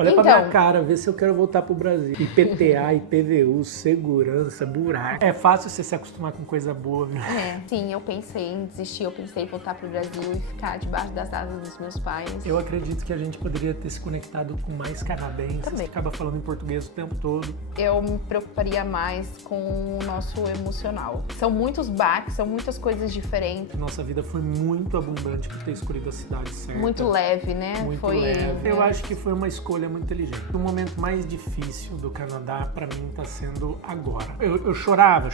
Olha pra minha cara, vê se eu quero voltar pro Brasil. IPTA, IPVU, segurança, buraco. É fácil você se acostumar com coisa boa, viu? Sim, eu pensei em desistir, eu pensei em voltar pro Brasil e ficar debaixo das asas dos meus pais. Eu acredito que a gente poderia ter se conectado com mais canadenses. Também. Que acaba falando em português o tempo todo. Eu me preocuparia mais com o nosso emocional. São muitos baques, são muitas coisas diferentes. Nossa vida foi muito abundante por ter escolhido a cidade certa. Muito leve, né? Muito leve. Eu acho que foi uma escolha muito inteligente. O momento mais difícil do Canadá, pra mim, tá sendo agora. Eu chorava,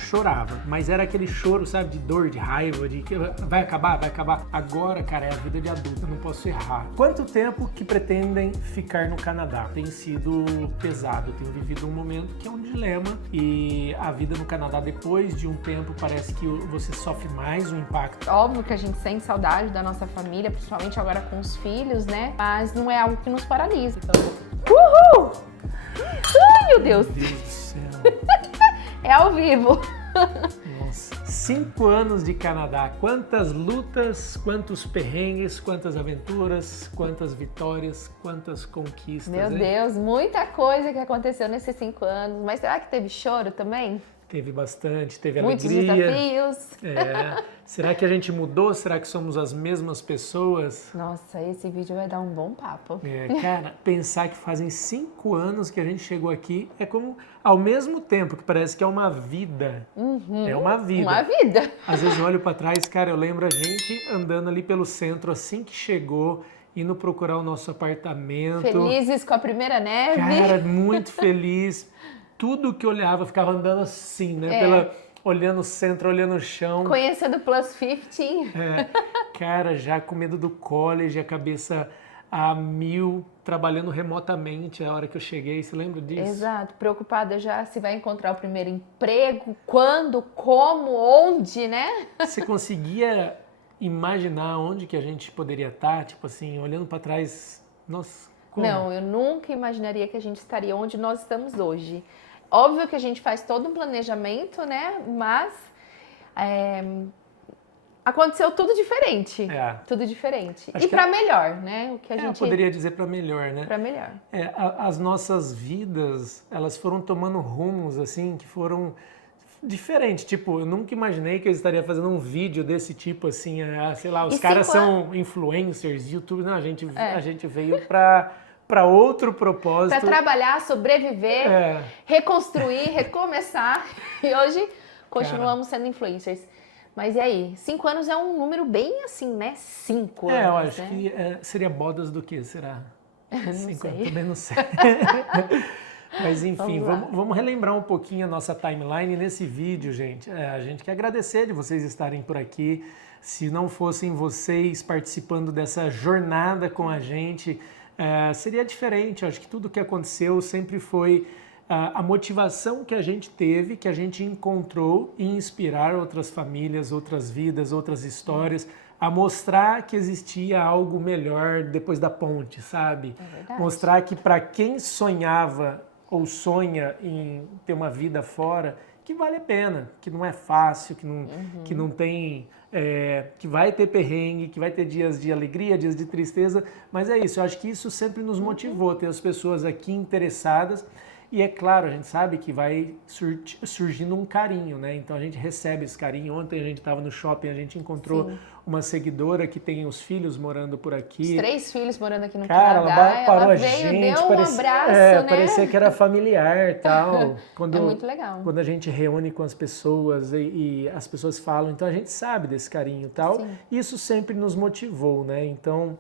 mas era aquele choro, sabe, de dor, de raiva, de que vai acabar. Agora, cara, é a vida de adulto, eu não posso errar. Quanto tempo que pretendem ficar no Canadá? Tem sido pesado, eu tenho vivido um momento que é um dilema e a vida no Canadá, depois de um tempo, parece que você sofre mais o impacto. Óbvio que a gente sente saudade da nossa família, principalmente agora com os filhos, né? Mas não é algo que nos paralisa. Então... Uhul! Ai, meu Deus! Meu Deus do céu! É ao vivo! Nossa, 5 anos de Canadá, quantas lutas, quantos perrengues, quantas aventuras, quantas vitórias, quantas conquistas. Meu Deus, muita coisa que aconteceu nesses 5 anos. Mas será que teve choro também? Teve bastante, teve muitos alegria. Desafios. Será que a gente mudou? Será que somos as mesmas pessoas? Nossa, esse vídeo vai dar um bom papo. Cara, pensar que fazem 5 anos que a gente chegou aqui é como, ao mesmo tempo que parece que é uma vida. É uma vida. Uma vida. Às vezes eu olho pra trás, cara, eu lembro a gente andando ali pelo centro assim que chegou, indo procurar o nosso apartamento. Felizes com a primeira neve. Cara, muito feliz. Tudo que eu olhava, ficava andando assim, né? Olhando o centro, olhando o chão. Conhecendo o Plus 15. Cara, já com medo do college, a cabeça a mil, trabalhando remotamente a hora que eu cheguei. Você lembra disso? Exato. Preocupada já se vai encontrar o primeiro emprego, quando, como, onde, né? Você conseguia imaginar onde que a gente poderia estar? Tipo assim, olhando para trás, nossa, como? Não, eu nunca imaginaria que a gente estaria onde nós estamos hoje. Óbvio que a gente faz todo um planejamento, né? Mas aconteceu tudo diferente. Tudo diferente. Acho e para melhor, né? O que a gente... Eu poderia dizer para melhor, né? Para melhor. As nossas vidas, elas foram tomando rumos, assim, que foram diferentes. Tipo, eu nunca imaginei que eu estaria fazendo um vídeo desse tipo, assim, sei lá, os caras são influencers, YouTube. Não, a gente veio para outro propósito. Para trabalhar, sobreviver, reconstruir, recomeçar. E hoje continuamos sendo influencers. Mas e aí? 5 anos é um número bem assim, né? 5 anos. Eu acho que seria bodas do que, será? Não sei. Também não sei. Mas enfim, vamos relembrar um pouquinho a nossa timeline nesse vídeo, gente. A gente quer agradecer de vocês estarem por aqui. Se não fossem vocês participando dessa jornada com a gente, seria diferente. Eu acho que tudo que aconteceu sempre foi a motivação que a gente teve, que a gente encontrou em inspirar outras famílias, outras vidas, outras histórias, a mostrar que existia algo melhor depois da ponte, sabe? É verdade. Mostrar que para quem sonhava ou sonha em ter uma vida fora, que vale a pena, que não é fácil, que não tem... que vai ter perrengue, que vai ter dias de alegria, dias de tristeza, mas é isso, eu acho que isso sempre nos motivou, ter as pessoas aqui interessadas. E é claro, a gente sabe que vai surgindo um carinho, né? Então a gente recebe esse carinho. Ontem a gente estava no shopping, a gente encontrou uma seguidora que tem os filhos morando por aqui. Os 3 filhos morando aqui no Cara, Canadá. ela parou a veio, gente, deu um abraço, né? Parecia que era familiar e tal. É muito legal. Quando a gente reúne com as pessoas e as pessoas falam, então a gente sabe desse carinho e tal. Sim. Isso sempre nos motivou, né? Então...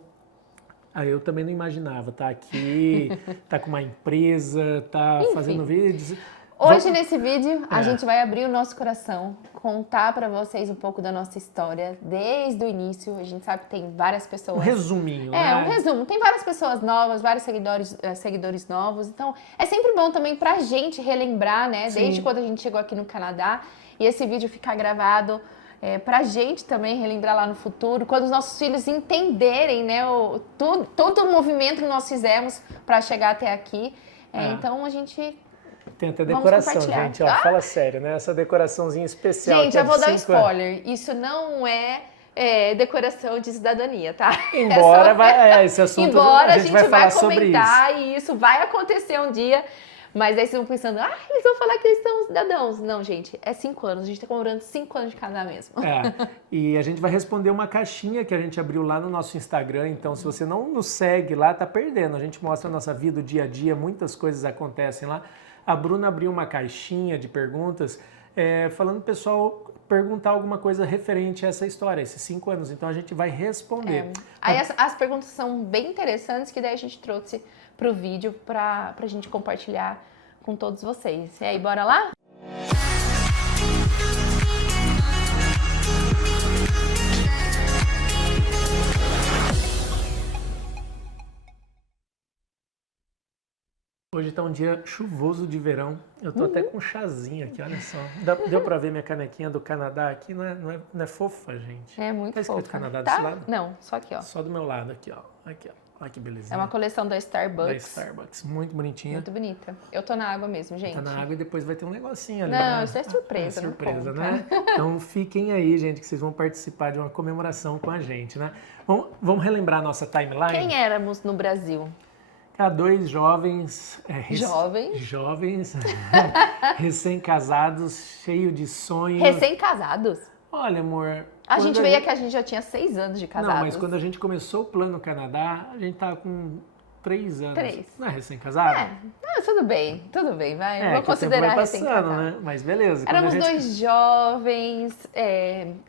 eu também não imaginava estar aqui, estar com uma empresa, estar fazendo vídeos. Hoje nesse vídeo a gente vai abrir o nosso coração, contar para vocês um pouco da nossa história desde o início. A gente sabe que tem várias pessoas... Um resuminho, né? Um resumo. Tem várias pessoas novas, vários seguidores novos. Então é sempre bom também pra gente relembrar, né? Sim. Desde quando a gente chegou aqui no Canadá. E esse vídeo ficar gravado... pra gente também relembrar lá no futuro, quando os nossos filhos entenderem, né, todo o movimento que nós fizemos para chegar até aqui. Então a gente... Tem até decoração, gente. Ó, fala sério, né? Essa decoraçãozinha especial. Gente, já vou dar um spoiler. Isso não é decoração de cidadania, tá? Embora esse assunto Embora a gente vai falar sobre isso. comentar e isso vai acontecer um dia, mas aí vocês vão pensando, eles vão falar que eles são cidadãos. Não, gente, é 5 anos, a gente tá comemorando 5 anos de casar mesmo. E a gente vai responder uma caixinha que a gente abriu lá no nosso Instagram, então se você não nos segue lá, tá perdendo. A gente mostra a nossa vida, o dia a dia, muitas coisas acontecem lá. A Bruna abriu uma caixinha de perguntas, falando pro pessoal perguntar alguma coisa referente a essa história, esses 5 anos. Então a gente vai responder. Aí as perguntas são bem interessantes, que daí a gente trouxe pro vídeo pra gente compartilhar com todos vocês. E aí, bora lá? Hoje tá um dia chuvoso de verão. Eu tô até com um chazinho aqui, olha só. Deu pra ver minha canequinha do Canadá aqui? Não é fofa, gente? É muito fofa. Tá escrito fofa. Canadá Tá? desse lado? Não, só aqui, ó. Só do meu lado, aqui, ó. Aqui, ó. Olha que belezinha. É uma coleção da Starbucks. Da Starbucks. Muito bonitinha. Muito bonita. Eu tô na água mesmo, gente. Tá na água e depois vai ter um negocinho ali. Não, né? isso é surpresa. É surpresa, não né? Então fiquem aí, gente, que vocês vão participar de uma comemoração com a gente, né? Vamos relembrar a nossa timeline? Quem éramos no Brasil? Dois jovens... Jovens? Recém-casados, cheio de sonhos. Recém-casados? Olha, amor... A gente veio aqui, a gente já tinha 6 anos de casados. Não, mas quando a gente começou o Plano Canadá, a gente tava com 3 anos. 3. Não é recém-casado? Tudo bem, vai. Vou que considerar o tempo vai passando, recém-casado. né? Mas beleza. Éramos dois jovens,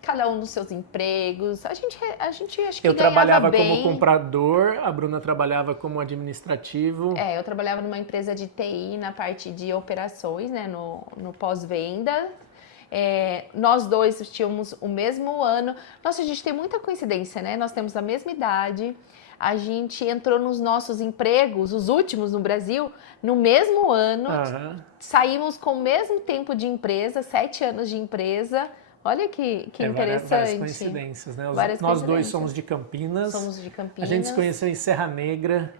cada um nos seus empregos. A gente acho que eu ganhava trabalhava bem. como comprador, a Bruna trabalhava como administrativo. Eu trabalhava numa empresa de TI na parte de operações, né, no pós-venda. Nós dois tínhamos o mesmo ano. Nossa, a gente tem muita coincidência, né? Nós temos a mesma idade. A gente entrou nos nossos empregos, os últimos no Brasil, no mesmo ano. Saímos com o mesmo tempo de empresa, 7 anos de empresa. Olha que interessante. Várias coincidências, né? Nós dois somos de Campinas. Somos de Campinas. A gente se conheceu em Serra Negra.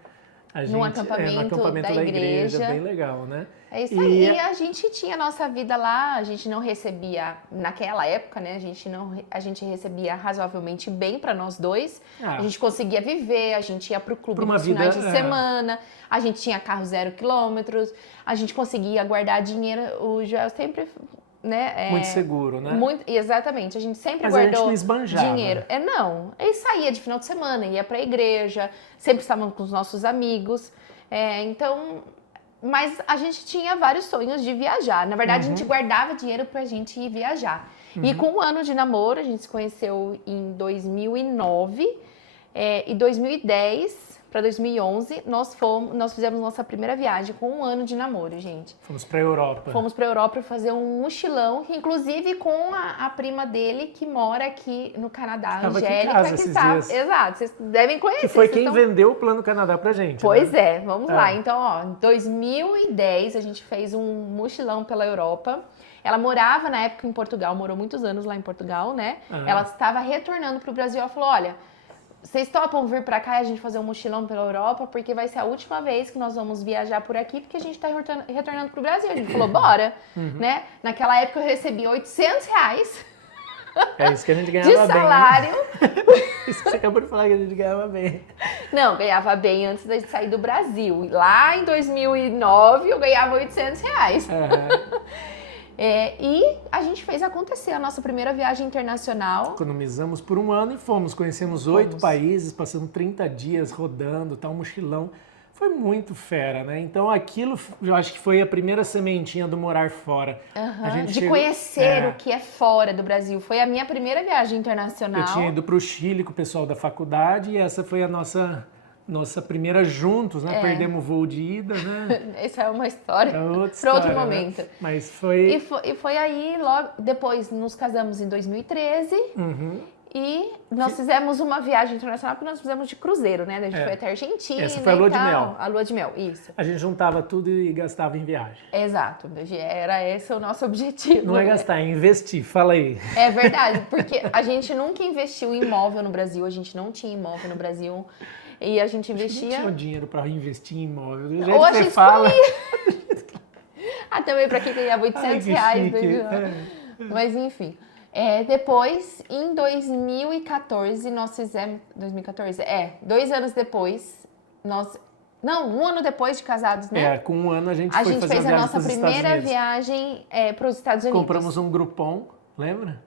No acampamento da igreja. Bem legal, né? É isso aí. E a gente tinha a nossa vida lá, a gente não recebia, naquela época, né? A gente recebia razoavelmente bem para nós dois. A gente conseguia viver, a gente ia pro clube nos finais de semana, a gente tinha carro 0 quilômetros, a gente conseguia guardar dinheiro. O Joel sempre... Né, muito seguro, né? Exatamente, a gente sempre Mas guardou a gente não esbanjava. Dinheiro. Não, ele saía de final de semana, ia pra igreja, sempre estávamos com os nossos amigos. Então, mas a gente tinha vários sonhos de viajar. Na verdade, a gente guardava dinheiro pra gente ir viajar. E com 1 ano de namoro, a gente se conheceu em 2009 e 2010 para 2011, nós fizemos nossa primeira viagem com 1 ano de namoro, gente. Fomos para a Europa. Fomos para a Europa fazer um mochilão, inclusive com a prima dele que mora aqui no Canadá, a Angélica, que está. Exato, vocês devem conhecer. Que foi quem vendeu o Plano Canadá pra gente. Pois né? Vamos lá. Então, em 2010 a gente fez um mochilão pela Europa. Ela morava na época em Portugal, morou muitos anos lá em Portugal, né? Ela estava retornando para o Brasil. Ela falou: olha, vocês topam vir pra cá e a gente fazer um mochilão pela Europa? Porque vai ser a última vez que nós vamos viajar por aqui, porque a gente tá retornando pro Brasil. A gente falou, bora, né? Naquela época eu recebi R$800. É isso que a gente ganhava de salário. Bem, né? Isso que você acabou de falar, que a gente ganhava bem. Não, ganhava bem antes de sair do Brasil. Lá em 2009 eu ganhava R$800. E a gente fez acontecer a nossa primeira viagem internacional. Economizamos por 1 ano e conhecemos 8 países, passamos 30 dias rodando, um mochilão. Foi muito fera, né? Então aquilo, eu acho que foi a primeira sementinha do morar fora. De conhecer o que é fora do Brasil. Foi a minha primeira viagem internacional. Eu tinha ido para o Chile com o pessoal da faculdade e essa foi a nossa primeira juntos, né? Perdemos o voo de ida, né? Essa é uma história para outro momento. Né? Mas foi... E foi aí, logo depois nos casamos em 2013 e nós fizemos uma viagem internacional, porque nós fizemos de cruzeiro, né? A gente foi até a Argentina. Essa foi a lua de mel. A lua de mel, isso. A gente juntava tudo e gastava em viagem. Exato, era esse o nosso objetivo. Não é gastar, é investir, fala aí. É verdade, porque a gente nunca investiu em imóvel no Brasil, a gente não tinha imóvel no Brasil. E a gente investia... Não tinha dinheiro para investir em imóvel. Do jeito Ou a que gente você fala... também para quem ganhava R$800. Chique. Mas enfim. Depois, em 2014, nós fizemos... 2014? 2 anos depois, nós... Não, 1 ano depois de casados, né? Com 1 ano a gente foi fazer fez a a nossa primeira viagem para os Estados Unidos. Compramos um Groupon, lembra?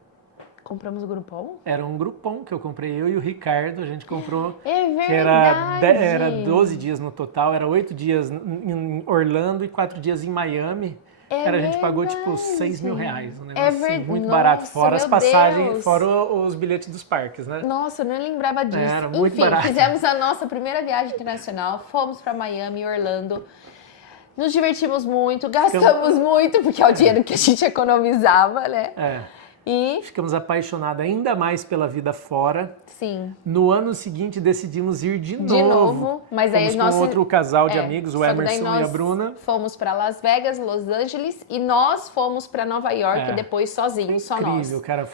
Compramos o Groupon? Era um Groupon que eu comprei, eu e o Ricardo, a gente comprou. É verdade! Que era 12 dias no total, era 8 dias em Orlando e 4 dias em Miami. A gente pagou tipo R$6 mil, um negócio assim, muito barato, fora as passagens, fora os bilhetes dos parques, né? Nossa, eu não lembrava disso. Era muito Enfim, barato. fizemos a nossa primeira viagem internacional, fomos para Miami e Orlando. Nos divertimos muito, gastamos muito, porque é o dinheiro que a gente economizava, né? E ficamos apaixonados ainda mais pela vida fora. Sim. No ano seguinte decidimos ir de novo. De novo, mas aí nós com outro casal de amigos, o Emerson e a Bruna. Fomos para Las Vegas, Los Angeles e nós fomos para Nova York depois sozinhos, só nós. Incrível, cara,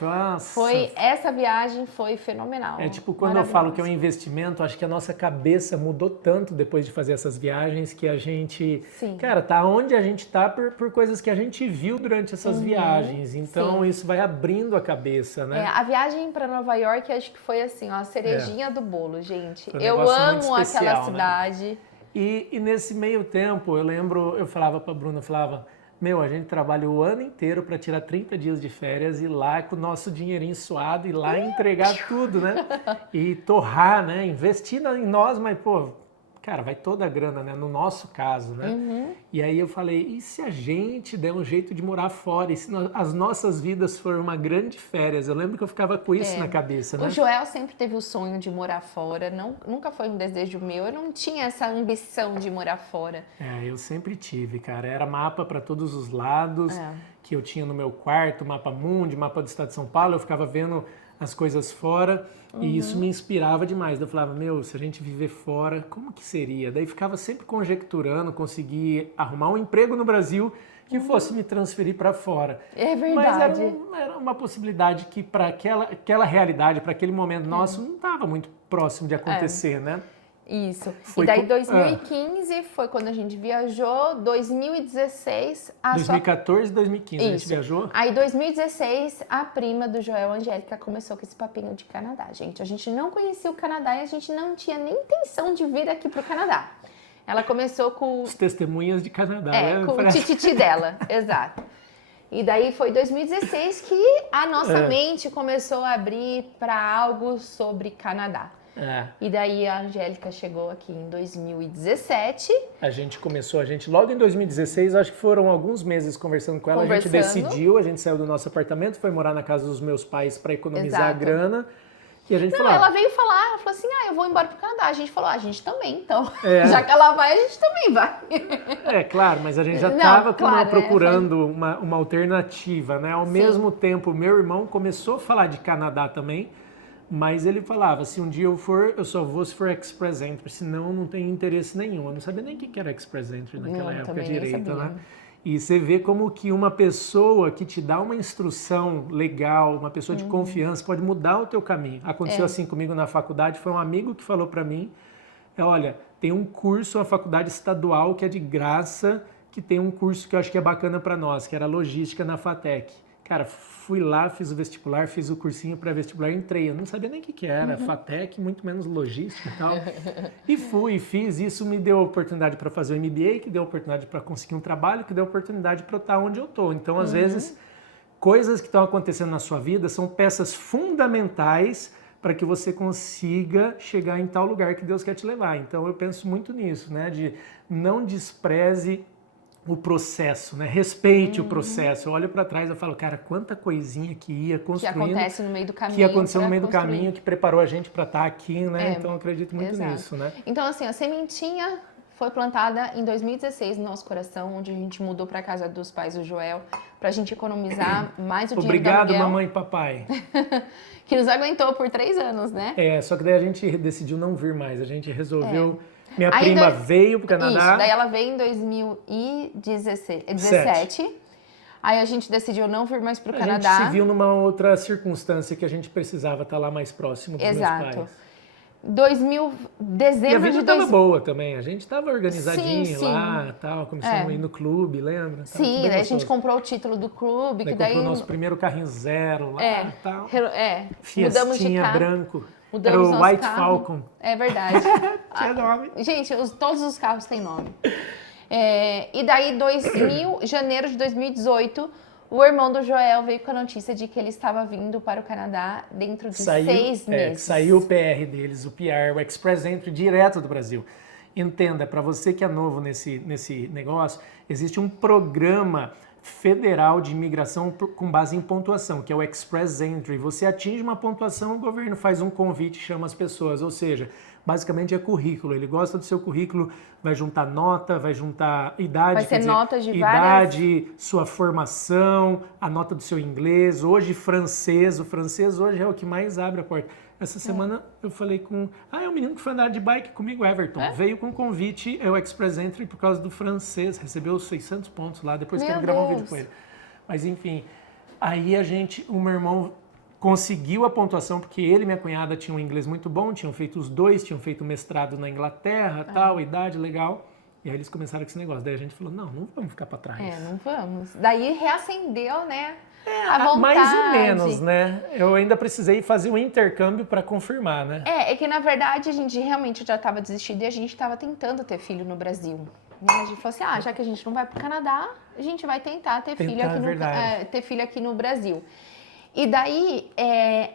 essa viagem foi fenomenal. Tipo quando eu falo que é um investimento, acho que a nossa cabeça mudou tanto depois de fazer essas viagens que a gente, cara, tá onde a gente tá por coisas que a gente viu durante essas viagens. Então isso vai abrindo a cabeça, né? A viagem para Nova York acho que foi assim, ó, a cerejinha do bolo, gente. Eu amo especial, aquela cidade. Né? E nesse meio tempo, eu lembro, eu falava pra Bruna, a gente trabalha o ano inteiro para tirar 30 dias de férias e ir lá com o nosso dinheirinho suado, ir lá entregar tudo, né? E torrar, né? Investir em nós, mas, cara, vai toda a grana, né? No nosso caso, né? E aí eu falei, e se a gente der um jeito de morar fora? E se as nossas vidas forem uma grande férias? Eu lembro que eu ficava com isso na cabeça, né? O Joel sempre teve o sonho de morar fora, nunca foi um desejo meu, eu não tinha essa ambição de morar fora. Eu sempre tive, cara. Era mapa para todos os lados, que eu tinha no meu quarto, mapa mundi, mapa do estado de São Paulo, eu ficava vendo as coisas fora e isso me inspirava demais. Eu falava, se a gente viver fora, como que seria? Daí ficava sempre conjecturando, conseguir arrumar um emprego no Brasil que fosse me transferir para fora. É verdade. Mas era uma possibilidade que para aquela realidade, para aquele momento nosso, não estava muito próximo de acontecer, né? Isso. E daí 2015 foi quando a gente viajou, 2016... 2014 e 2015 a gente viajou? Aí 2016 a prima do Joel, Angélica, começou com esse papinho de Canadá, gente. A gente não conhecia o Canadá e a gente não tinha nem intenção de vir aqui pro Canadá. Ela começou com... Os testemunhas de Canadá, né? Com o tititi dela, exato. E daí foi 2016 que a nossa mente começou a abrir para algo sobre Canadá. E daí a Angélica chegou aqui em 2017. A gente logo em 2016, acho que foram alguns meses conversando com ela, a gente decidiu, a gente saiu do nosso apartamento, foi morar na casa dos meus pais para economizar a grana. E a gente falou, ela veio falar, ela falou assim, eu vou embora pro Canadá. A gente falou, a gente também, então. Já que ela vai, a gente também vai. Claro, mas a gente já estava procurando uma alternativa, né? Ao mesmo tempo, meu irmão começou a falar de Canadá também, mas ele falava, se um dia eu for, eu só vou se for Express Entry, senão não tenho interesse nenhum. Eu não sabia nem o que era Express Entry naquela época direito, né? E você vê como que uma pessoa que te dá uma instrução legal, uma pessoa de confiança, pode mudar o teu caminho. Aconteceu assim comigo na faculdade, foi um amigo que falou para mim, olha, tem um curso, uma faculdade estadual que é de graça, que tem um curso que eu acho que é bacana para nós, que era logística na FATEC. Cara, fui lá, fiz o vestibular, fiz o cursinho pré-vestibular, entrei. Eu não sabia nem o que era, FATEC, muito menos logística e tal. E fui, fiz. Isso me deu oportunidade para fazer o MBA, que deu oportunidade para conseguir um trabalho, que deu oportunidade para eu estar onde eu estou. Então, às vezes, coisas que estão acontecendo na sua vida são peças fundamentais para que você consiga chegar em tal lugar que Deus quer te levar. Então, eu penso muito nisso, né? De não despreze o processo, né? Respeite o processo. Eu olho para trás e falo, cara, quanta coisinha que ia construindo. Que acontece no meio do caminho. Que aconteceu no meio do caminho, que preparou a gente para estar aqui, né? Então eu acredito muito nisso, né? Então, assim, a sementinha foi plantada em 2016 no nosso coração, onde a gente mudou para a casa dos pais do Joel, para a gente economizar mais o dinheiro do aluguel. Obrigado, mamãe e papai. Que nos aguentou por 3 anos, né? Só que daí a gente decidiu não vir mais. A gente resolveu... Minha prima veio pro Canadá. Isso, daí ela veio em 2017. Aí a gente decidiu não vir mais pro Canadá. A gente se viu numa outra circunstância que a gente precisava estar lá mais próximo dos meus pais. dezembro E a vida de tava boa também, a gente tava organizadinho Sim, sim. lá, tal, começamos a ir no clube, lembra? Tava tudo Sim, bem daí a gente gostoso. comprou o título do clube, que Daí comprou daí... o nosso primeiro carrinho zero lá, tal. Mudamos de Fiestinha carro. branco. Era Mudamos o nosso White carro. Falcon. É verdade. Tinha nome. Gente, todos os carros têm nome. E daí, janeiro de 2018, o irmão do Joel veio com a notícia de que ele estava vindo para o Canadá dentro de 6 meses. Saiu o PR deles, o PR, o Express Entry, direto do Brasil. Entenda, para você que é novo nesse negócio, existe um programa federal de imigração com base em pontuação, que é o Express Entry. Você atinge uma pontuação, o governo faz um convite, chama as pessoas, ou seja, basicamente é currículo. Ele gosta do seu currículo, vai juntar nota, vai juntar idade, Vai ser notas de idade, sua formação, a nota do seu inglês, hoje francês. O francês hoje é o que mais abre a porta. Essa semana eu falei com... é um menino que foi andar de bike comigo, Everton. Veio com convite, é o Express Entry por causa do francês. Recebeu 600 pontos lá, depois quero gravar um vídeo com ele. Mas enfim, aí o meu irmão conseguiu a pontuação, porque ele e minha cunhada tinham um inglês muito bom, tinham feito os dois, tinham feito mestrado na Inglaterra, tal, idade legal. E aí eles começaram com esse negócio. Daí a gente falou, não vamos ficar para trás. Não vamos. Daí reacendeu, né? A vontade. Mais ou menos, né? Eu ainda precisei fazer um intercâmbio para confirmar, né? É que na verdade a gente realmente já estava desistindo e a gente estava tentando ter filho no Brasil. E a gente falou assim, já que a gente não vai para o Canadá, a gente vai tentar ter filho aqui no Brasil. E daí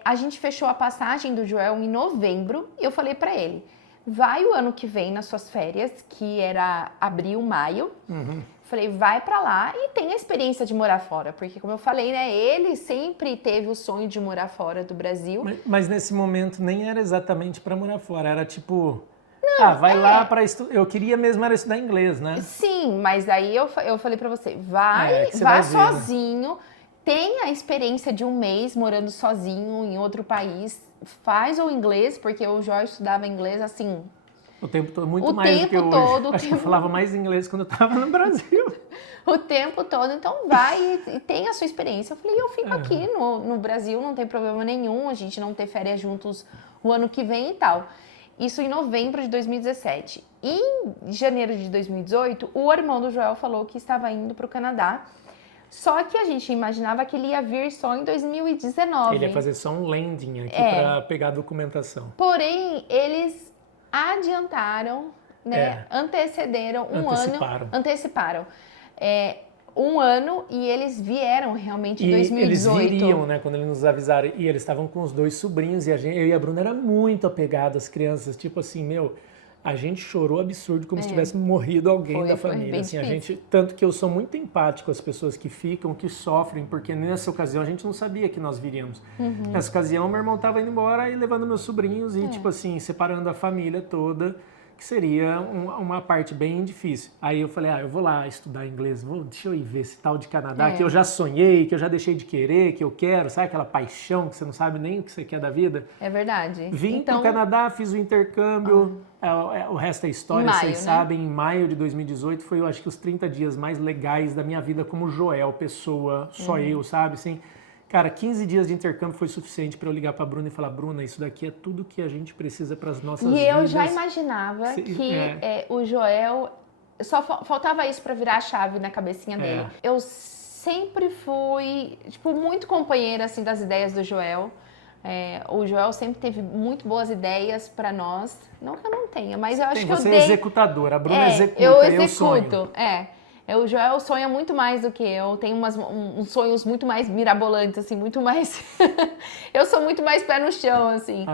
a gente fechou a passagem do Joel em novembro e eu falei para ele, vai o ano que vem nas suas férias, que era abril, maio. Falei, vai pra lá e tem a experiência de morar fora. Porque, como eu falei, né? Ele sempre teve o sonho de morar fora do Brasil. Mas nesse momento nem era exatamente pra morar fora. Era tipo... vai lá pra estudar. Eu queria mesmo era estudar inglês, né? Sim, mas aí eu falei pra você, vai sozinho, né? Tem a experiência de um mês morando sozinho em outro país. Faz o inglês, porque o Jorge estudava inglês assim... O tempo todo, muito mais do que hoje. Acho que eu falava mais inglês quando eu estava no Brasil. O tempo todo, então vai e tem a sua experiência. Eu falei, eu fico aqui no Brasil, não tem problema nenhum, a gente não ter férias juntos o ano que vem e tal. Isso em novembro de 2017. Em janeiro de 2018, o irmão do Joel falou que estava indo para o Canadá. Só que a gente imaginava que ele ia vir só em 2019. Ele ia fazer só um landing aqui para pegar a documentação. Porém, eles adiantaram, né? Antecederam anteciparam um ano e eles vieram realmente em 2018. Eles viriam, né? Quando eles nos avisaram, e eles estavam com os 2 sobrinhos e eu e a Bruna era muito apegado às crianças, tipo assim, a gente chorou absurdo como se tivesse morrido alguém da família. Assim, tanto que eu sou muito empático com as pessoas que ficam, que sofrem, porque nessa ocasião a gente não sabia que nós viríamos. Nessa ocasião, meu irmão estava indo embora e levando meus sobrinhos e, tipo assim, separando a família toda, que seria uma parte bem difícil. Aí eu falei, eu vou lá estudar inglês, deixa eu ir ver esse tal de Canadá, que eu já sonhei, que eu já deixei de querer, que eu quero, sabe aquela paixão que você não sabe nem o que você quer da vida? É verdade. Vim pro Canadá, fiz o intercâmbio, o resto é história, vocês sabem, em maio de 2018 foi, eu acho que os 30 dias mais legais da minha vida como Joel, pessoa, só eu, sabe, assim... Cara, 15 dias de intercâmbio foi suficiente para eu ligar para a Bruna e falar, Bruna, isso daqui é tudo que a gente precisa para as nossas vidas. E eu já imaginava que o Joel, só faltava isso para virar a chave na cabecinha dele. Eu sempre fui, muito companheira, assim, das ideias do Joel. O Joel sempre teve muito boas ideias para nós. Não que eu não tenha, mas eu acho que eu dei... Você é executadora, a Bruna executa, eu executo. O Joel sonha muito mais do que eu, tenho uns sonhos muito mais mirabolantes, assim, muito mais... Eu sou muito mais pé no chão, assim.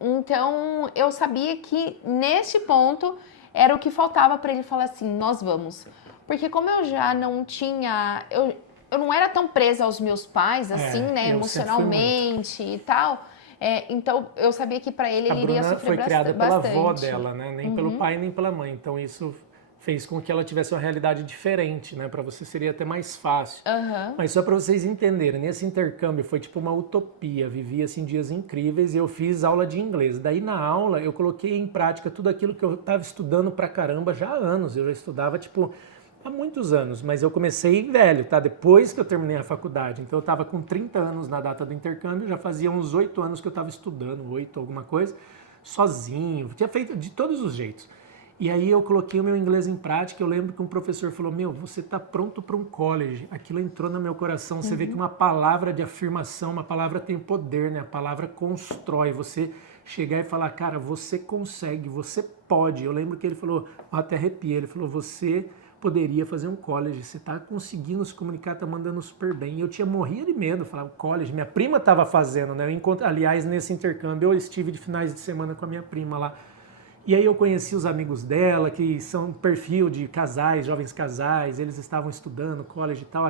Então, eu sabia que neste ponto era o que faltava para ele falar assim, nós vamos. Porque como eu já não tinha... Eu não era tão presa aos meus pais, assim, né, emocionalmente e tal... então, eu sabia que para ele iria sofrer bastante. A Bruna foi criada pela avó dela, né? Nem pelo pai, nem pela mãe. Então, isso fez com que ela tivesse uma realidade diferente, né? Para você seria até mais fácil. Mas só para vocês entenderem, nesse intercâmbio foi tipo uma utopia. Vivi, assim, dias incríveis e eu fiz aula de inglês. Daí, na aula, eu coloquei em prática tudo aquilo que eu estava estudando pra caramba já há anos. Eu já estudava, há muitos anos, mas eu comecei velho, tá? Depois que eu terminei a faculdade. Então eu estava com 30 anos na data do intercâmbio, já fazia uns 8 anos que eu estava estudando, 8, alguma coisa. sozinho, tinha feito de todos os jeitos. E aí eu coloquei o meu inglês em prática. Eu lembro que um professor falou, você está pronto para um college. Aquilo entrou no meu coração. Você vê que uma palavra de afirmação, uma palavra tem poder, né? A palavra constrói. Você chegar e falar, cara, você consegue, você pode. Eu lembro que ele falou, eu até arrepiei, ele falou, você poderia fazer um college, você está conseguindo se comunicar, está mandando super bem. E eu tinha morrido de medo, eu falava, college, minha prima estava fazendo, né? Aliás, nesse intercâmbio eu estive de finais de semana com a minha prima lá. E aí eu conheci os amigos dela, que são perfil de casais, jovens casais, eles estavam estudando college e tal,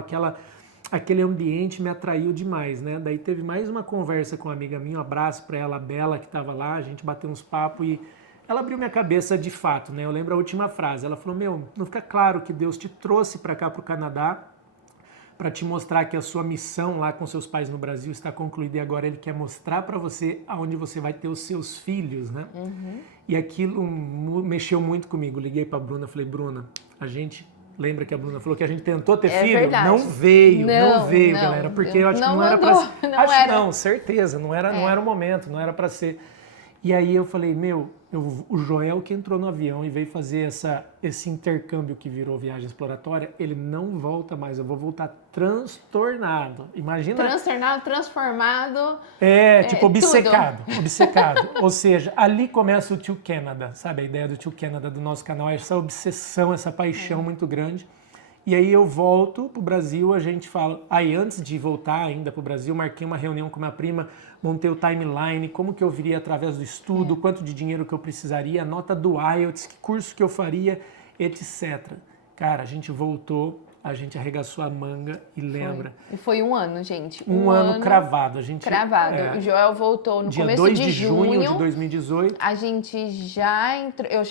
aquele ambiente me atraiu demais, né? Daí teve mais uma conversa com uma amiga minha, um abraço para ela, a Bela, que estava lá, a gente bateu uns papos e ela abriu minha cabeça de fato, né? Eu lembro a última frase, ela falou, não fica claro que Deus te trouxe para cá, para o Canadá, para te mostrar que a sua missão lá com seus pais no Brasil está concluída e agora Ele quer mostrar para você aonde você vai ter os seus filhos, né? E aquilo mexeu muito comigo. Liguei para a Bruna, falei, Bruna, a gente... Lembra que a Bruna falou que a gente tentou ter filho? Verdade. Não veio, galera, porque eu acho que não era para ser. Não, certeza, não era o momento, não era para ser. E aí eu falei, o Joel que entrou no avião e veio fazer esse intercâmbio que virou viagem exploratória, ele não volta mais, eu vou voltar transtornado. Imagina... Transtornado, transformado. Tipo obcecado. Ou seja, ali começa o Tio Canada, sabe? A ideia do Tio Canada do nosso canal é essa obsessão, essa paixão muito grande. E aí eu volto pro Brasil, a gente fala... Aí antes de voltar ainda pro Brasil, marquei uma reunião com minha prima, montei o timeline, como que eu viria através do estudo, quanto de dinheiro que eu precisaria, a nota do IELTS, que curso que eu faria, etc. Cara, a gente voltou, a gente arregaçou a manga e lembra. E foi um ano, gente. Um ano cravado. Cravado. O Joel voltou no dia começo 2 de junho de 2018. A gente já entrou, eu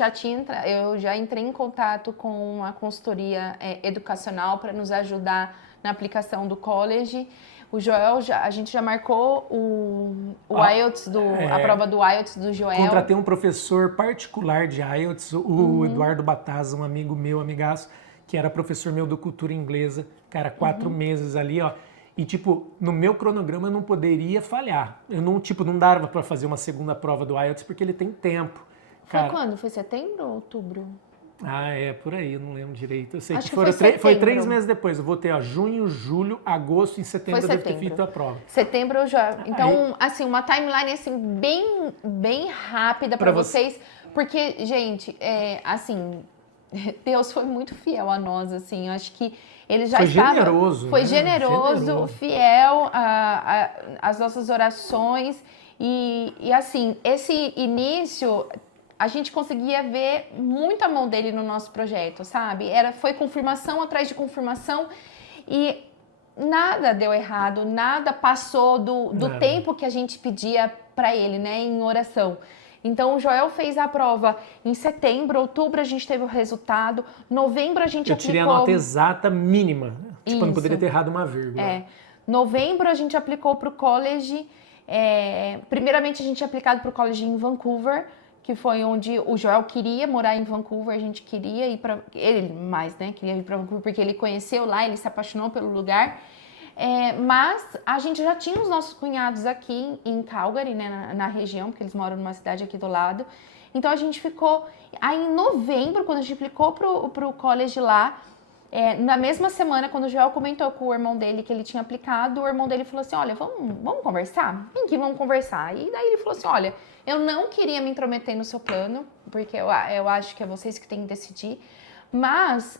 já entrei em contato com uma consultoria educacional para nos ajudar na aplicação do college. O Joel, a gente já marcou o IELTS, a prova do IELTS do Joel. Contratei um professor particular de IELTS, o Eduardo Bataz, um amigo meu, amigaço, que era professor meu do Cultura Inglesa. Cara, 4 meses ali, ó. E, no meu cronograma eu não poderia falhar. Eu não dava para fazer uma segunda prova do IELTS porque ele tem tempo. Foi quando? Foi setembro ou outubro? Por aí, eu não lembro direito. Eu sei Acho que foi 3 meses depois. Eu voltei, junho, julho, agosto, em setembro eu devo ter feito a prova. Setembro eu já... Então, uma timeline, bem rápida para vocês. Porque, gente, Deus foi muito fiel a nós, assim. Acho que ele já estava... Generoso. Foi generoso, fiel às nossas orações. E, esse início... A gente conseguia ver muita mão dele no nosso projeto, sabe? Foi confirmação atrás de confirmação e nada deu errado, nada passou do tempo que a gente pedia para ele, né, em oração. Então, o Joel fez a prova em setembro, outubro a gente teve o resultado, novembro a gente aplicou... Eu tirei a nota exata mínima, eu não poderia ter errado uma vírgula. Novembro a gente aplicou para o college, primeiramente a gente tinha aplicado para o college em Vancouver, que foi onde o Joel queria morar em Vancouver, a gente queria ir para... Ele mais, né? Queria ir para Vancouver porque ele conheceu lá, ele se apaixonou pelo lugar. Mas a gente já tinha os nossos cunhados aqui em Calgary, né? Na região, porque eles moram numa cidade aqui do lado. Então a gente ficou... Aí em novembro, quando a gente aplicou pro college lá, na mesma semana, quando o Joel comentou com o irmão dele que ele tinha aplicado, o irmão dele falou assim, olha, vamos conversar? Vem aqui, vamos conversar. E daí ele falou assim, olha, eu não queria me intrometer no seu plano, porque eu acho que é vocês que têm que decidir, mas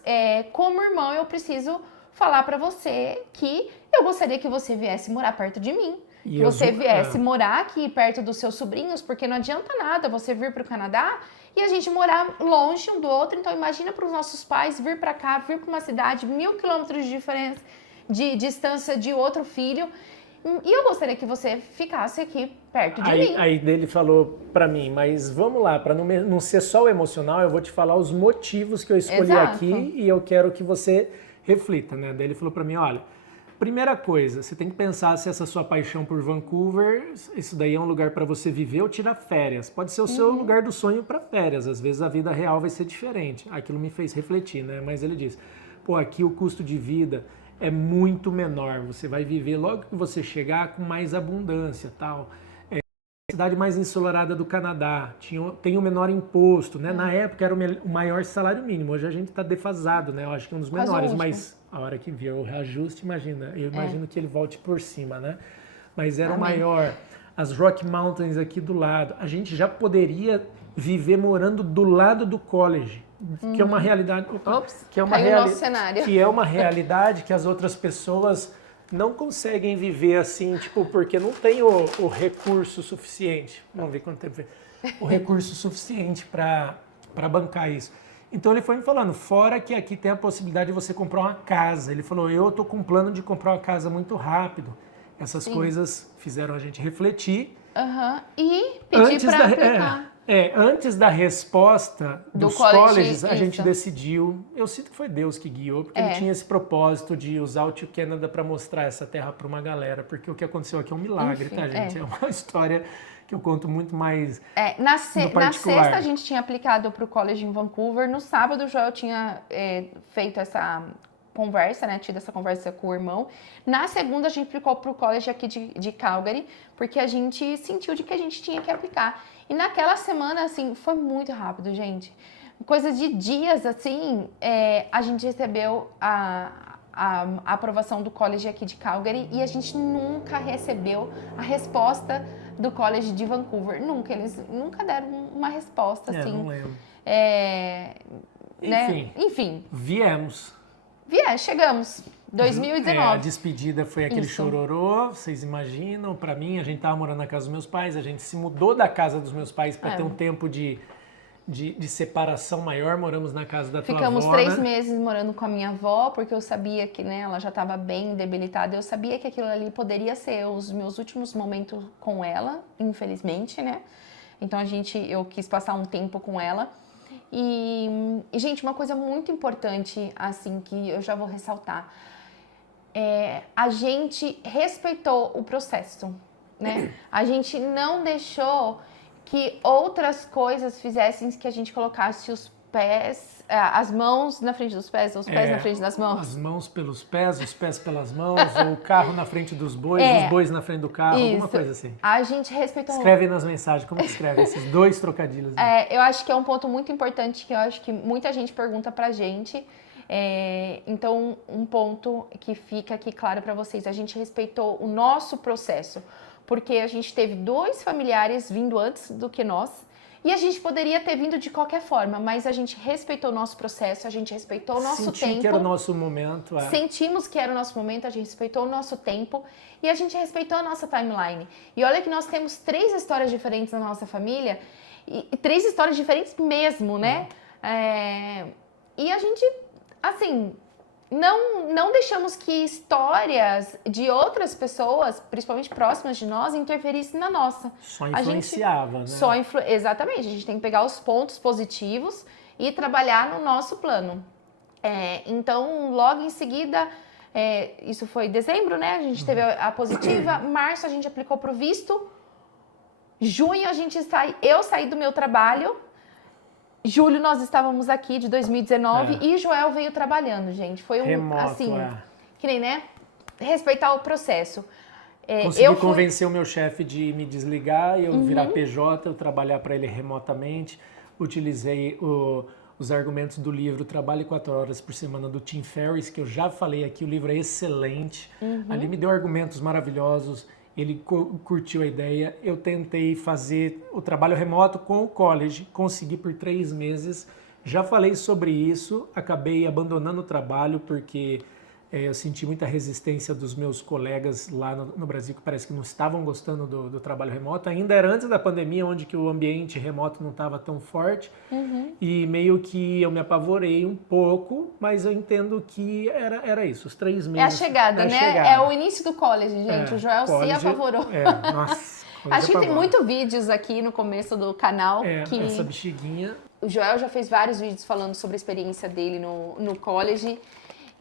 como irmão eu preciso falar pra você que eu gostaria que você viesse morar perto de mim. Que você viesse morar aqui perto dos seus sobrinhos, porque não adianta nada você vir para o Canadá e a gente morar longe um do outro. Então imagina para os nossos pais vir para cá, vir para uma cidade, 1000 quilômetros de diferença, de distância de outro filho. E eu gostaria que você ficasse aqui perto de mim. Aí dele falou para mim, mas vamos lá, para não ser só o emocional, eu vou te falar os motivos que eu escolhi aqui e eu quero que você reflita, né? Daí ele falou para mim, olha... Primeira coisa, você tem que pensar se essa sua paixão por Vancouver, isso daí é um lugar para você viver ou tirar férias. Pode ser o seu lugar do sonho para férias, às vezes a vida real vai ser diferente. Aquilo me fez refletir, né? Mas ele disse, aqui o custo de vida é muito menor, você vai viver logo que você chegar com mais abundância, tal. cidade mais ensolarada do Canadá, tem o menor imposto, né? Na época era o maior salário mínimo, hoje a gente está defasado, né? Eu acho que é um dos Quase o menores, último. mas a hora que vier o reajuste, eu imagino que ele volte por cima, né? Mas era o Amém. maior. As Rocky Mountains aqui do lado, a gente já poderia viver morando do lado do college, que é uma realidade, que é uma caiu o nosso cenário. que é uma realidade que as outras pessoas não conseguem viver assim, tipo, porque não tem o recurso suficiente. Vamos ver quanto tempo. O recurso suficiente para bancar isso. Então ele foi me falando, fora que aqui tem a possibilidade de você comprar uma casa. Ele falou, eu tô com um plano de comprar uma casa muito rápido. Essas coisas fizeram a gente refletir. E pedir para aplicar. Antes da resposta dos colleges, a gente decidiu. Eu sinto que foi Deus que guiou, porque ele tinha esse propósito de usar o Tio Canada para mostrar essa terra para uma galera. Porque o que aconteceu aqui é um milagre, Enfim, tá, gente? É uma história que eu conto muito mais. Na sexta a gente tinha aplicado para o college em Vancouver. No sábado o Joel tinha feito essa conversa, né? Tido essa conversa com o irmão. Na segunda a gente aplicou para o college aqui de Calgary, porque a gente sentiu de que a gente tinha que aplicar. E naquela semana, assim, foi muito rápido, gente. Coisa de dias, assim, a gente recebeu a aprovação do college aqui de Calgary e a gente nunca recebeu a resposta do college de Vancouver. Nunca, eles nunca deram uma resposta, assim. Não lembro. Enfim. Viemos. Chegamos. 2019. A despedida foi aquele chororô, vocês imaginam? Para mim, a gente tava morando na casa dos meus pais, a gente se mudou da casa dos meus pais para ter um tempo de separação maior, moramos na casa da tua avó. Ficamos 3 meses morando com a minha avó, porque eu sabia que, né, ela já estava bem debilitada, eu sabia que aquilo ali poderia ser os meus últimos momentos com ela, infelizmente, né? Então eu quis passar um tempo com ela. E, gente, uma coisa muito importante, assim, que eu já vou ressaltar, a gente respeitou o processo, né? A gente não deixou que outras coisas fizessem que a gente colocasse os pés, as mãos na frente dos pés, os pés na frente das mãos. As mãos pelos pés, os pés pelas mãos, ou o carro na frente dos bois, os bois na frente do carro, alguma coisa assim. A gente respeitou... Escreve nas mensagens, como que escreve esses 2 trocadilhos? Eu acho que é um ponto muito importante que eu acho que muita gente pergunta pra gente. Então, um ponto que fica aqui claro para vocês, a gente respeitou o nosso processo, porque a gente teve 2 familiares vindo antes do que nós, e a gente poderia ter vindo de qualquer forma, mas a gente respeitou o nosso processo, a gente respeitou o nosso tempo. Sentimos que era o nosso momento. Sentimos que era o nosso momento, a gente respeitou o nosso tempo e a gente respeitou a nossa timeline. E olha que nós temos 3 histórias diferentes na nossa família, e 3 histórias diferentes mesmo, né? E a gente... assim, não deixamos que histórias de outras pessoas, principalmente próximas de nós, interferissem na nossa. Só influenciava, né? Exatamente, a gente tem que pegar os pontos positivos e trabalhar no nosso plano. Então, logo em seguida, isso foi dezembro, né? A gente teve a positiva, março a gente aplicou para o visto, junho eu saí do meu trabalho, julho nós estávamos aqui de 2019 e Joel veio trabalhando, gente. Foi remoto, assim, que nem, né? Respeitar o processo. Consegui convencer o meu chefe de me desligar e eu virar PJ, eu trabalhar para ele remotamente. Utilizei os argumentos do livro Trabalhe 4 horas por semana, do Tim Ferriss, que eu já falei aqui, o livro é excelente. Ali me deu argumentos maravilhosos. Ele curtiu a ideia, eu tentei fazer o trabalho remoto com o college, consegui por 3 meses, já falei sobre isso, acabei abandonando o trabalho porque eu senti muita resistência dos meus colegas lá no Brasil, que parece que não estavam gostando do trabalho remoto, ainda era antes da pandemia, onde que o ambiente remoto não estava tão forte, e meio que eu me apavorei um pouco, mas eu entendo que era isso, os 3 meses. É a chegada, né? É o início do college, gente. O Joel se apavorou. Nossa. A gente tem muitos vídeos aqui no começo do canal. Essa bexiguinha. O Joel já fez vários vídeos falando sobre a experiência dele no college.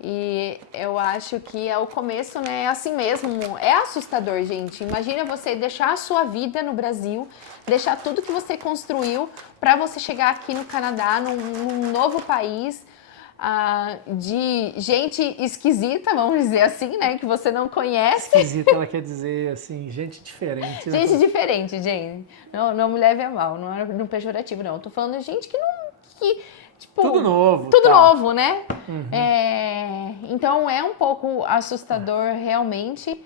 E eu acho que é o começo, né? É assim mesmo. É assustador, gente. Imagina você deixar a sua vida no Brasil, deixar tudo que você construiu para você chegar aqui no Canadá, num novo país. de gente esquisita, vamos dizer assim, né? Que você não conhece. Esquisita, ela quer dizer assim, gente diferente. Né? Gente diferente, gente. Não me leve a mal, não é no pejorativo, não. Eu tô falando de gente que não... tipo, tudo novo. Tudo tá. novo, né? Uhum. Então é um pouco assustador, realmente.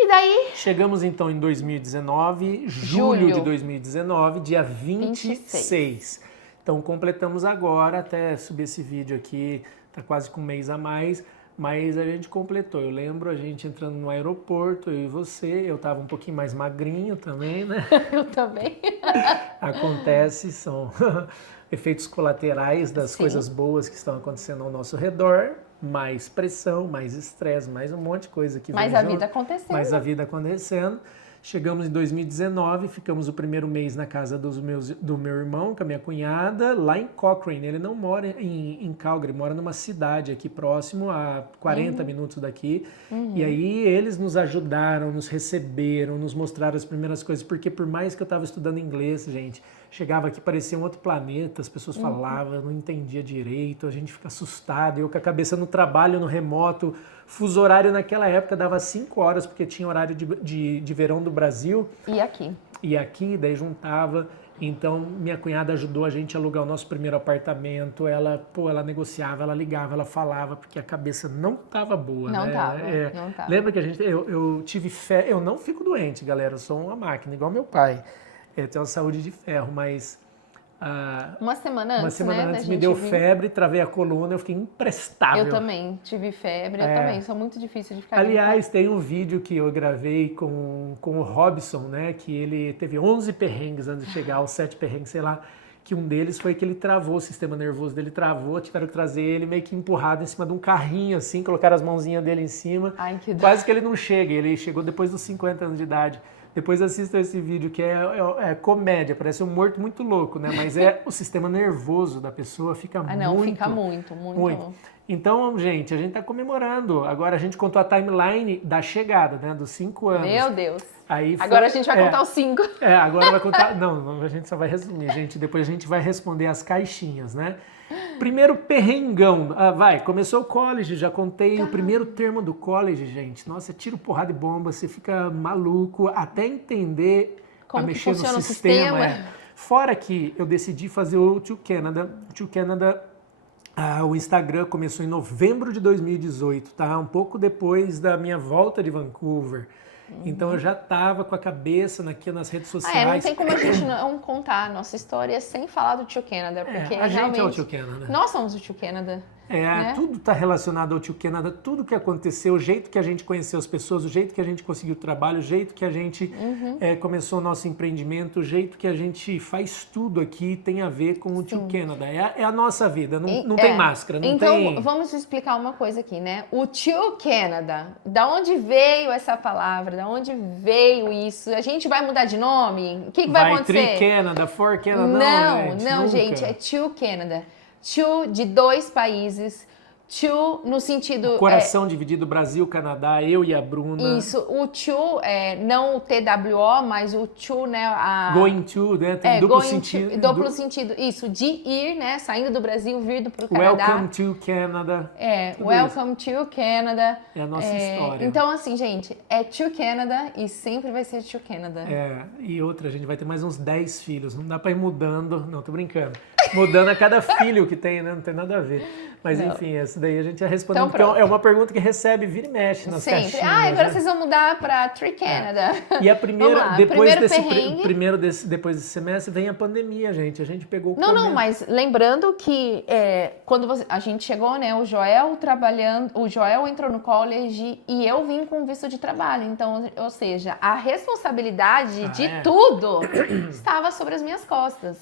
E daí... Chegamos então em 2019, julho de 2019, dia 26. Então completamos agora, até subir esse vídeo aqui, tá quase com um mês a mais, mas a gente completou. Eu lembro a gente entrando no aeroporto, eu e você, eu tava um pouquinho mais magrinho também, né? Eu também. Acontece, são efeitos colaterais das coisas boas que estão acontecendo ao nosso redor. Mais pressão, mais estresse, mais um monte de coisa que mais a vida acontecendo. Mais a vida acontecendo. Chegamos em 2019, ficamos o primeiro mês na casa do meu irmão, com a minha cunhada, lá em Cochrane. Ele não mora em Calgary, mora numa cidade aqui próximo, a 40 minutos daqui. E aí eles nos ajudaram, nos receberam, nos mostraram as primeiras coisas, porque por mais que eu estava estudando inglês, gente, chegava aqui, parecia um outro planeta, as pessoas falavam, eu não entendia direito, a gente fica assustado, eu com a cabeça no trabalho, no remoto, fuso horário naquela época dava 5 horas, porque tinha horário de verão do Brasil. E aqui, daí juntava. Então, minha cunhada ajudou a gente a alugar o nosso primeiro apartamento. Ela negociava, ela ligava, ela falava, porque a cabeça não tava boa, não né? Não tava. Lembra que eu tive fé, eu não fico doente, galera, eu sou uma máquina, igual meu pai. Eu tenho uma saúde de ferro, mas... uma semana antes me deu febre, travei a coluna, eu fiquei imprestável. Eu também tive febre, eu também, sou muito difícil de ficar... Aliás, tem um vídeo que eu gravei com o Robson, né, que ele teve 11 perrengues antes de chegar aos 7 perrengues, sei lá, que um deles foi que ele travou, o sistema nervoso dele travou, tiveram que trazer ele meio que empurrado em cima de um carrinho, assim, colocaram as mãozinhas dele em cima. Ai, que quase que ele não chega, ele chegou depois dos 50 anos de idade. Depois assista esse vídeo, que é comédia, parece um morto muito louco, né? Mas o sistema nervoso da pessoa fica fica muito. Então, gente, a gente tá comemorando. Agora a gente contou a timeline da chegada, né? Dos 5 anos. Meu Deus. Agora a gente vai contar os 5. Agora vai contar... Não, a gente só vai resumir, gente. Depois a gente vai responder as caixinhas, né? Primeiro perrengão. Começou o college, já contei o primeiro termo do college, gente. Nossa, tiro, porrada e bomba, você fica maluco até entender como a mexer funciona no o sistema. Fora que eu decidi fazer o To Canada. O Instagram começou em novembro de 2018, tá? Um pouco depois da minha volta de Vancouver. Então eu já estava com a cabeça nas redes sociais. Não tem como a gente não contar a nossa história sem falar do Tio Canada, porque a gente realmente... é o Tio Canada. Nós somos o Tio Canada. Né? Tudo está relacionado ao Tio Canada, tudo que aconteceu, o jeito que a gente conheceu as pessoas, o jeito que a gente conseguiu o trabalho, o jeito que a gente começou o nosso empreendimento, o jeito que a gente faz tudo aqui tem a ver com o Tio Canada. É a nossa vida, não tem máscara, não então, tem... vamos explicar uma coisa aqui, né? O Tio Canada, da onde veio essa palavra, da onde veio isso? A gente vai mudar de nome? O que vai acontecer? Tri Canada, For Canada, não, gente, é Tio Canada. Two de 2 países, two no sentido... O coração dividido, Brasil, Canadá, eu e a Bruna. Isso, o two, não o TWO, mas o to, né? Going to, né? Tem duplo sentido. Duplo sentido, isso, de ir, né? Saindo do Brasil, vir pro Canadá. Welcome to Canada. Welcome to Canada. É a nossa história. Então, assim, gente, é to Canada e sempre vai ser to Canada. E outra, a gente vai ter mais uns 10 filhos, não dá pra ir mudando, não, tô brincando. Mudando a cada filho que tem, né? Não tem nada a ver. Mas enfim, essa daí a gente já respondeu, então, porque é uma pergunta que recebe, vira e mexe nas caixinhas. Agora vocês vão mudar para Tri Canada. E a primeira, depois desse semestre, vem a pandemia, gente. A gente pegou o Não, mas lembrando que quando a gente chegou, né? O Joel entrou no college e eu vim com visto de trabalho. Então, ou seja, a responsabilidade de tudo estava sobre as minhas costas.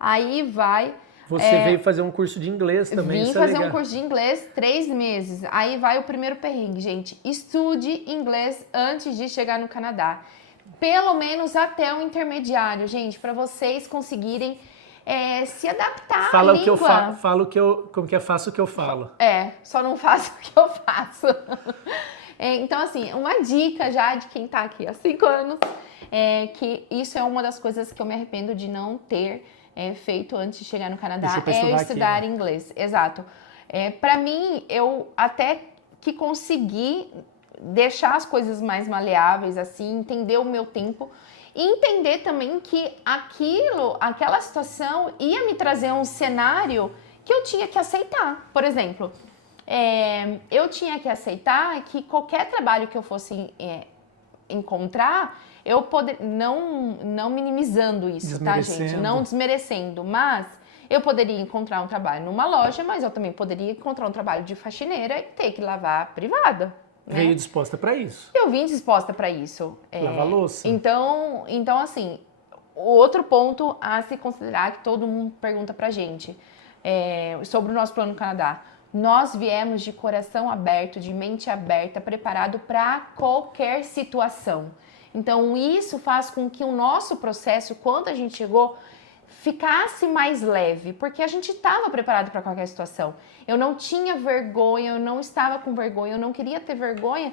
Aí vai... Você veio fazer um curso de inglês também. Vim fazer um curso de inglês 3 meses. Aí vai o primeiro perrengue, gente. Estude inglês antes de chegar no Canadá. Pelo menos até o intermediário, gente, para vocês conseguirem se adaptar à língua. Faço o que eu falo. Só não faço o que eu faço. Então, assim, uma dica já de quem tá aqui há 5 anos, que isso é uma das coisas que eu me arrependo de não ter feito antes de chegar no Canadá, estudar inglês. Exato. Para mim, eu até que consegui deixar as coisas mais maleáveis, assim, entender o meu tempo e entender também que aquela situação ia me trazer um cenário que eu tinha que aceitar. Por exemplo, eu tinha que aceitar que qualquer trabalho que eu fosse encontrar, eu não minimizando isso, tá, gente? Não desmerecendo, mas eu poderia encontrar um trabalho numa loja, mas eu também poderia encontrar um trabalho de faxineira e ter que lavar a privada. Né? Veio disposta para isso. Eu vim disposta para isso. Lavar louça. Então, assim, o outro ponto a se considerar que todo mundo pergunta pra gente sobre o nosso Plano Canadá. Nós viemos de coração aberto, de mente aberta, preparado para qualquer situação. Então, isso faz com que o nosso processo, quando a gente chegou, ficasse mais leve, porque a gente estava preparado para qualquer situação. Eu não tinha vergonha, eu não estava com vergonha, eu não queria ter vergonha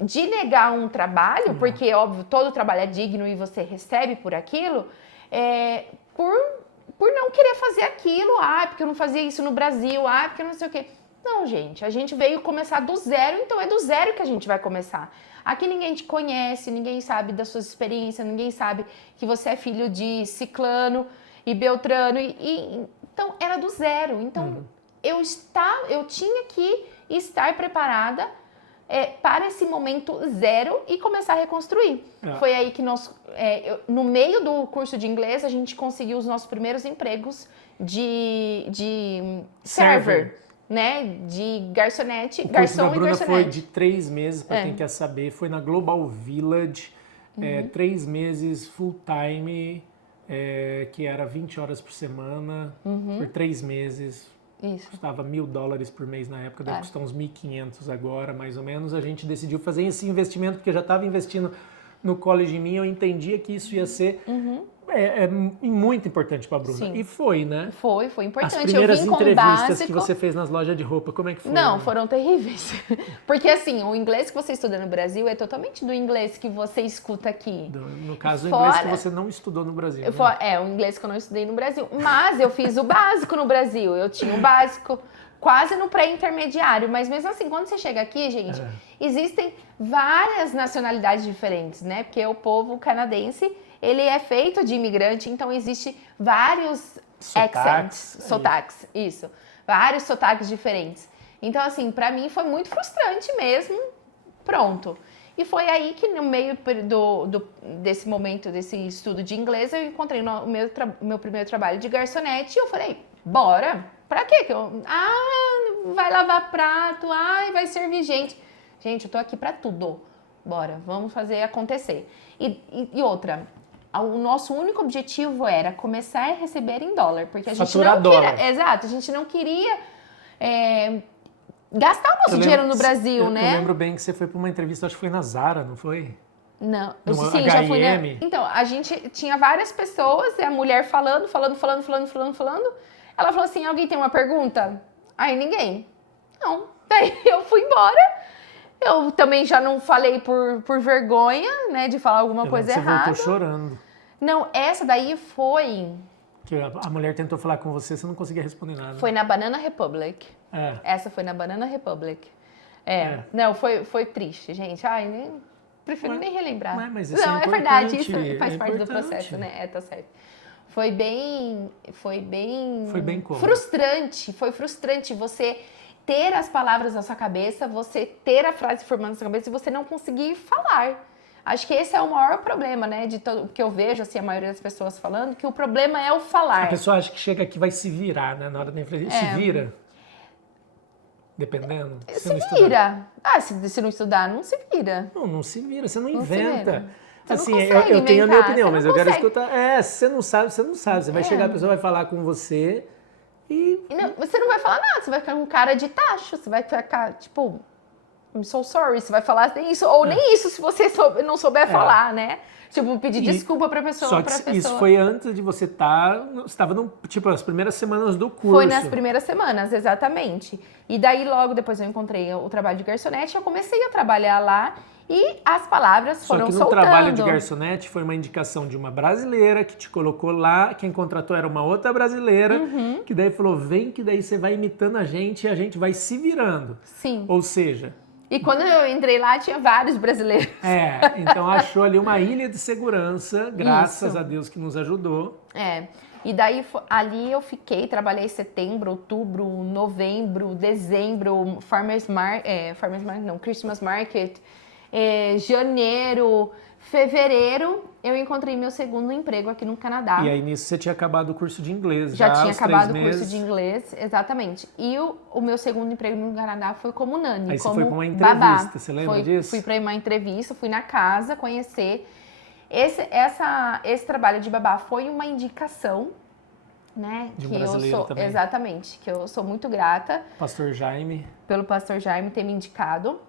de negar um trabalho, porque, óbvio, todo trabalho é digno e você recebe por aquilo, por não querer fazer aquilo, porque eu não fazia isso no Brasil, porque eu não sei o quê. Não, gente, a gente veio começar do zero, então é do zero que a gente vai começar. Aqui ninguém te conhece, ninguém sabe das suas experiências, ninguém sabe que você é filho de ciclano e beltrano, então era do zero. Então eu tinha que estar preparada para esse momento zero e começar a reconstruir. Foi aí que no meio do curso de inglês, a gente conseguiu os nossos primeiros empregos de server. Né, de garçonete, garçom e garçonete. O curso da Bruna foi de 3 meses, para quem quer saber, foi na Global Village, 3 meses full time, que era 20 horas por semana, por 3 meses. Isso. Custava $1.000 por mês na época, deve custar uns 1.500 agora, mais ou menos. A gente decidiu fazer esse investimento, porque eu já estava investindo no college em mim, eu entendia que isso ia ser muito importante para a Bruna. Sim. E foi, né? Foi importante. As primeiras eu vim entrevistas que você fez nas lojas de roupa, como é que foi? Não, foram terríveis. Porque assim, o inglês que você estuda no Brasil é totalmente do inglês que você escuta aqui. No caso, o inglês que você não estudou no Brasil. Né? O inglês que eu não estudei no Brasil. Mas eu fiz o básico no Brasil. Eu tinha o básico quase no pré-intermediário. Mas mesmo assim, quando você chega aqui, gente, existem várias nacionalidades diferentes, né? Porque o povo canadense, ele é feito de imigrante, então existe vários sotaques, isso. Vários sotaques diferentes. Então, assim, pra mim foi muito frustrante mesmo. Pronto. E foi aí que no meio desse momento, desse estudo de inglês, eu encontrei o meu primeiro trabalho de garçonete e eu falei, bora! Pra quê? Vai lavar prato, vai servir gente. Gente, eu tô aqui pra tudo. Bora, vamos fazer acontecer. E outra, o nosso único objetivo era começar a receber em dólar, porque a gente não queria... Exato, a gente não queria gastar o nosso dinheiro no Brasil, né? Eu lembro bem que você foi para uma entrevista, acho que foi na Zara, não foi? Não, sim, já fui na... Então, a gente tinha várias pessoas, e a mulher falando. Ela falou assim, alguém tem uma pergunta? Aí ninguém. Não. Daí eu fui embora. Eu também já não falei por vergonha, né, de falar alguma coisa errada. Você voltou chorando. Não, essa daí foi... Que a mulher tentou falar com você não conseguia responder nada. Foi na Banana Republic. Essa foi na Banana Republic. Não, foi triste, gente. Prefiro nem relembrar. Mas isso é verdade, isso faz parte do processo, né? Tá certo. Foi bem como? frustrante. Foi frustrante você ter as palavras na sua cabeça, você ter a frase formando na sua cabeça e você não conseguir falar. Acho que esse é o maior problema, né? De todo que eu vejo, assim, a maioria das pessoas falando, que o problema é o falar. A pessoa acha que chega aqui vai se virar, né? Na hora da entrevista. Se vira. Dependendo. Se vira. Se não estudar, não se vira. Não se vira, você não inventa. Você assim, não eu tenho a minha opinião, mas eu quero consegue. escutar. Se você não sabe, você não sabe. Você vai chegar, a pessoa vai falar com você e você não vai falar nada, você vai ficar com cara de tacho, você vai ficar, tipo... I'm so sorry, você vai falar isso, ou nem isso se você não souber falar, né? Tipo, pedir desculpa pra pessoa. Só que isso foi antes de você estava no, tipo, as primeiras semanas do curso. Foi nas primeiras semanas, exatamente. E daí, logo depois eu encontrei o trabalho de garçonete, eu comecei a trabalhar lá e as palavras foram soltando. Só que no trabalho de garçonete foi uma indicação de uma brasileira que te colocou lá, quem contratou era uma outra brasileira, que daí falou, vem que daí você vai imitando a gente e a gente vai se virando. Sim. Ou seja... E quando eu entrei lá, tinha vários brasileiros. Então achou ali uma ilha de segurança, graças a Deus que nos ajudou. E daí ali eu fiquei, trabalhei setembro, outubro, novembro, dezembro, Christmas Market, janeiro, fevereiro, eu encontrei meu segundo emprego aqui no Canadá. E aí nisso você tinha acabado o curso de inglês. Já tinha acabado o curso de inglês, exatamente. E o meu segundo emprego no Canadá foi como nanny, aí como você foi para uma entrevista, babá. Você lembra disso? Fui para uma entrevista, fui na casa conhecer. Esse trabalho de babá foi uma indicação, né? De um brasileiro também. Exatamente, que eu sou muito grata. Pastor Jaime. Pelo pastor Jaime ter me indicado.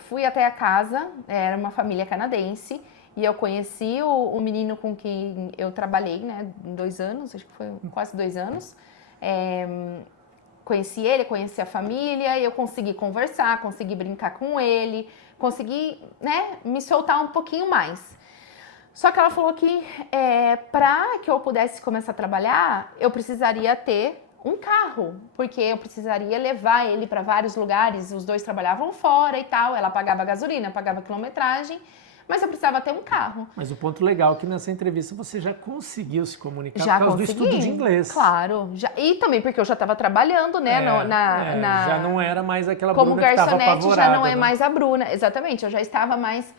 Fui até a casa, era uma família canadense, e eu conheci o menino com quem eu trabalhei, né, 2 anos, acho que foi quase 2 anos. Conheci ele, conheci a família, eu consegui conversar, consegui brincar com ele, consegui, né, me soltar um pouquinho mais. Só que ela falou que para que eu pudesse começar a trabalhar, eu precisaria ter um carro, porque eu precisaria levar ele para vários lugares, os dois trabalhavam fora e tal, ela pagava gasolina, pagava quilometragem, mas eu precisava ter um carro. Mas o ponto legal é que nessa entrevista você já conseguiu se comunicar já por causa consegui, do estudo de inglês. Claro, e também porque eu já estava trabalhando, né, já não era mais aquela como Bruna que estava apavorada. Como garçonete já não é mais a Bruna, exatamente, eu já estava mais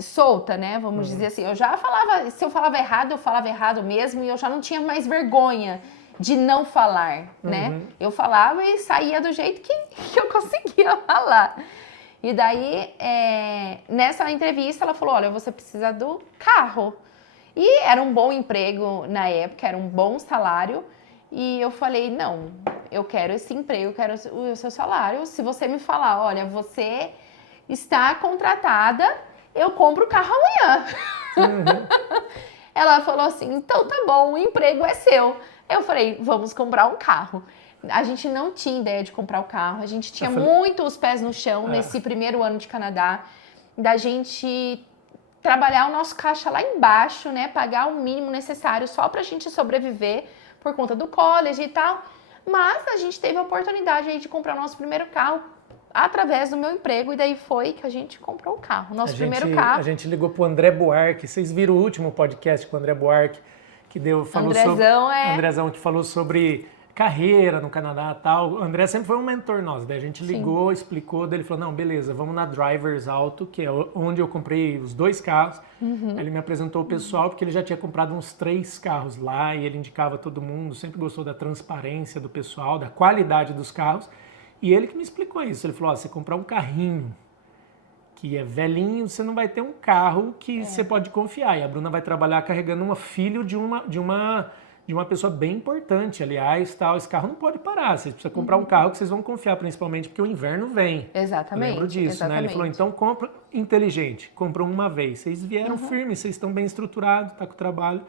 solta, né, vamos dizer assim, eu já falava, se eu falava errado mesmo, e eu já não tinha mais vergonha de não falar, né? Eu falava e saía do jeito que eu conseguia falar. E daí, nessa entrevista, ela falou, olha, você precisa do carro. E era um bom emprego na época, era um bom salário. E eu falei, não, eu quero esse emprego, eu quero o seu salário. Se você me falar, olha, você está contratada, eu compro o carro amanhã. Ela falou assim, então tá bom, o emprego é seu. Eu falei, vamos comprar um carro. A gente não tinha ideia de comprar o carro, a gente tinha muito os pés no chão nesse primeiro ano de Canadá, da gente trabalhar o nosso caixa lá embaixo, né, pagar o mínimo necessário só pra gente sobreviver por conta do college e tal. Mas a gente teve a oportunidade aí de comprar o nosso primeiro carro através do meu emprego, e daí foi que a gente comprou o carro, nosso primeiro carro. A gente ligou pro André Buarque, vocês viram o último podcast com o André Buarque, que Andrezão que falou sobre carreira no Canadá e tal. O André sempre foi um mentor nosso. Daí a gente ligou, explicou, daí ele falou, não, beleza, vamos na Drivers Auto, que é onde eu comprei os 2 carros. Ele me apresentou o pessoal, porque ele já tinha comprado uns 3 carros lá, e ele indicava todo mundo, sempre gostou da transparência do pessoal, da qualidade dos carros. E ele que me explicou isso. Ele falou, você comprar um carrinho que é velhinho, você não vai ter um carro que você pode confiar. E a Bruna vai trabalhar carregando um filho de uma pessoa bem importante, aliás, tal. Esse carro não pode parar. Você precisa comprar um carro que vocês vão confiar, principalmente porque o inverno vem. Exatamente. Eu lembro disso, né? Ele falou, então compra inteligente, comprou uma vez. Vocês vieram firmes, vocês estão bem estruturados, tá com o trabalho.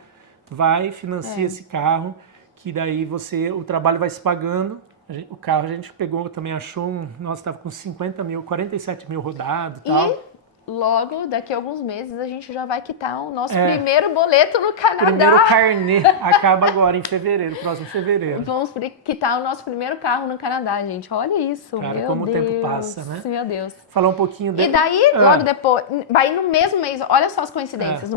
Vai, financia esse carro, que daí o trabalho vai se pagando. O carro a gente pegou, também achou nossa, estava com 47 mil rodado e tal. Logo, daqui a alguns meses, a gente já vai quitar o nosso primeiro boleto no Canadá. Primeiro carnê acaba agora em fevereiro, próximo fevereiro. Vamos quitar o nosso primeiro carro no Canadá, gente. Olha isso, cara, meu como Deus. O tempo passa, né? Meu Deus. Falar um pouquinho E daí, logo depois, vai no mesmo mês, olha só as coincidências.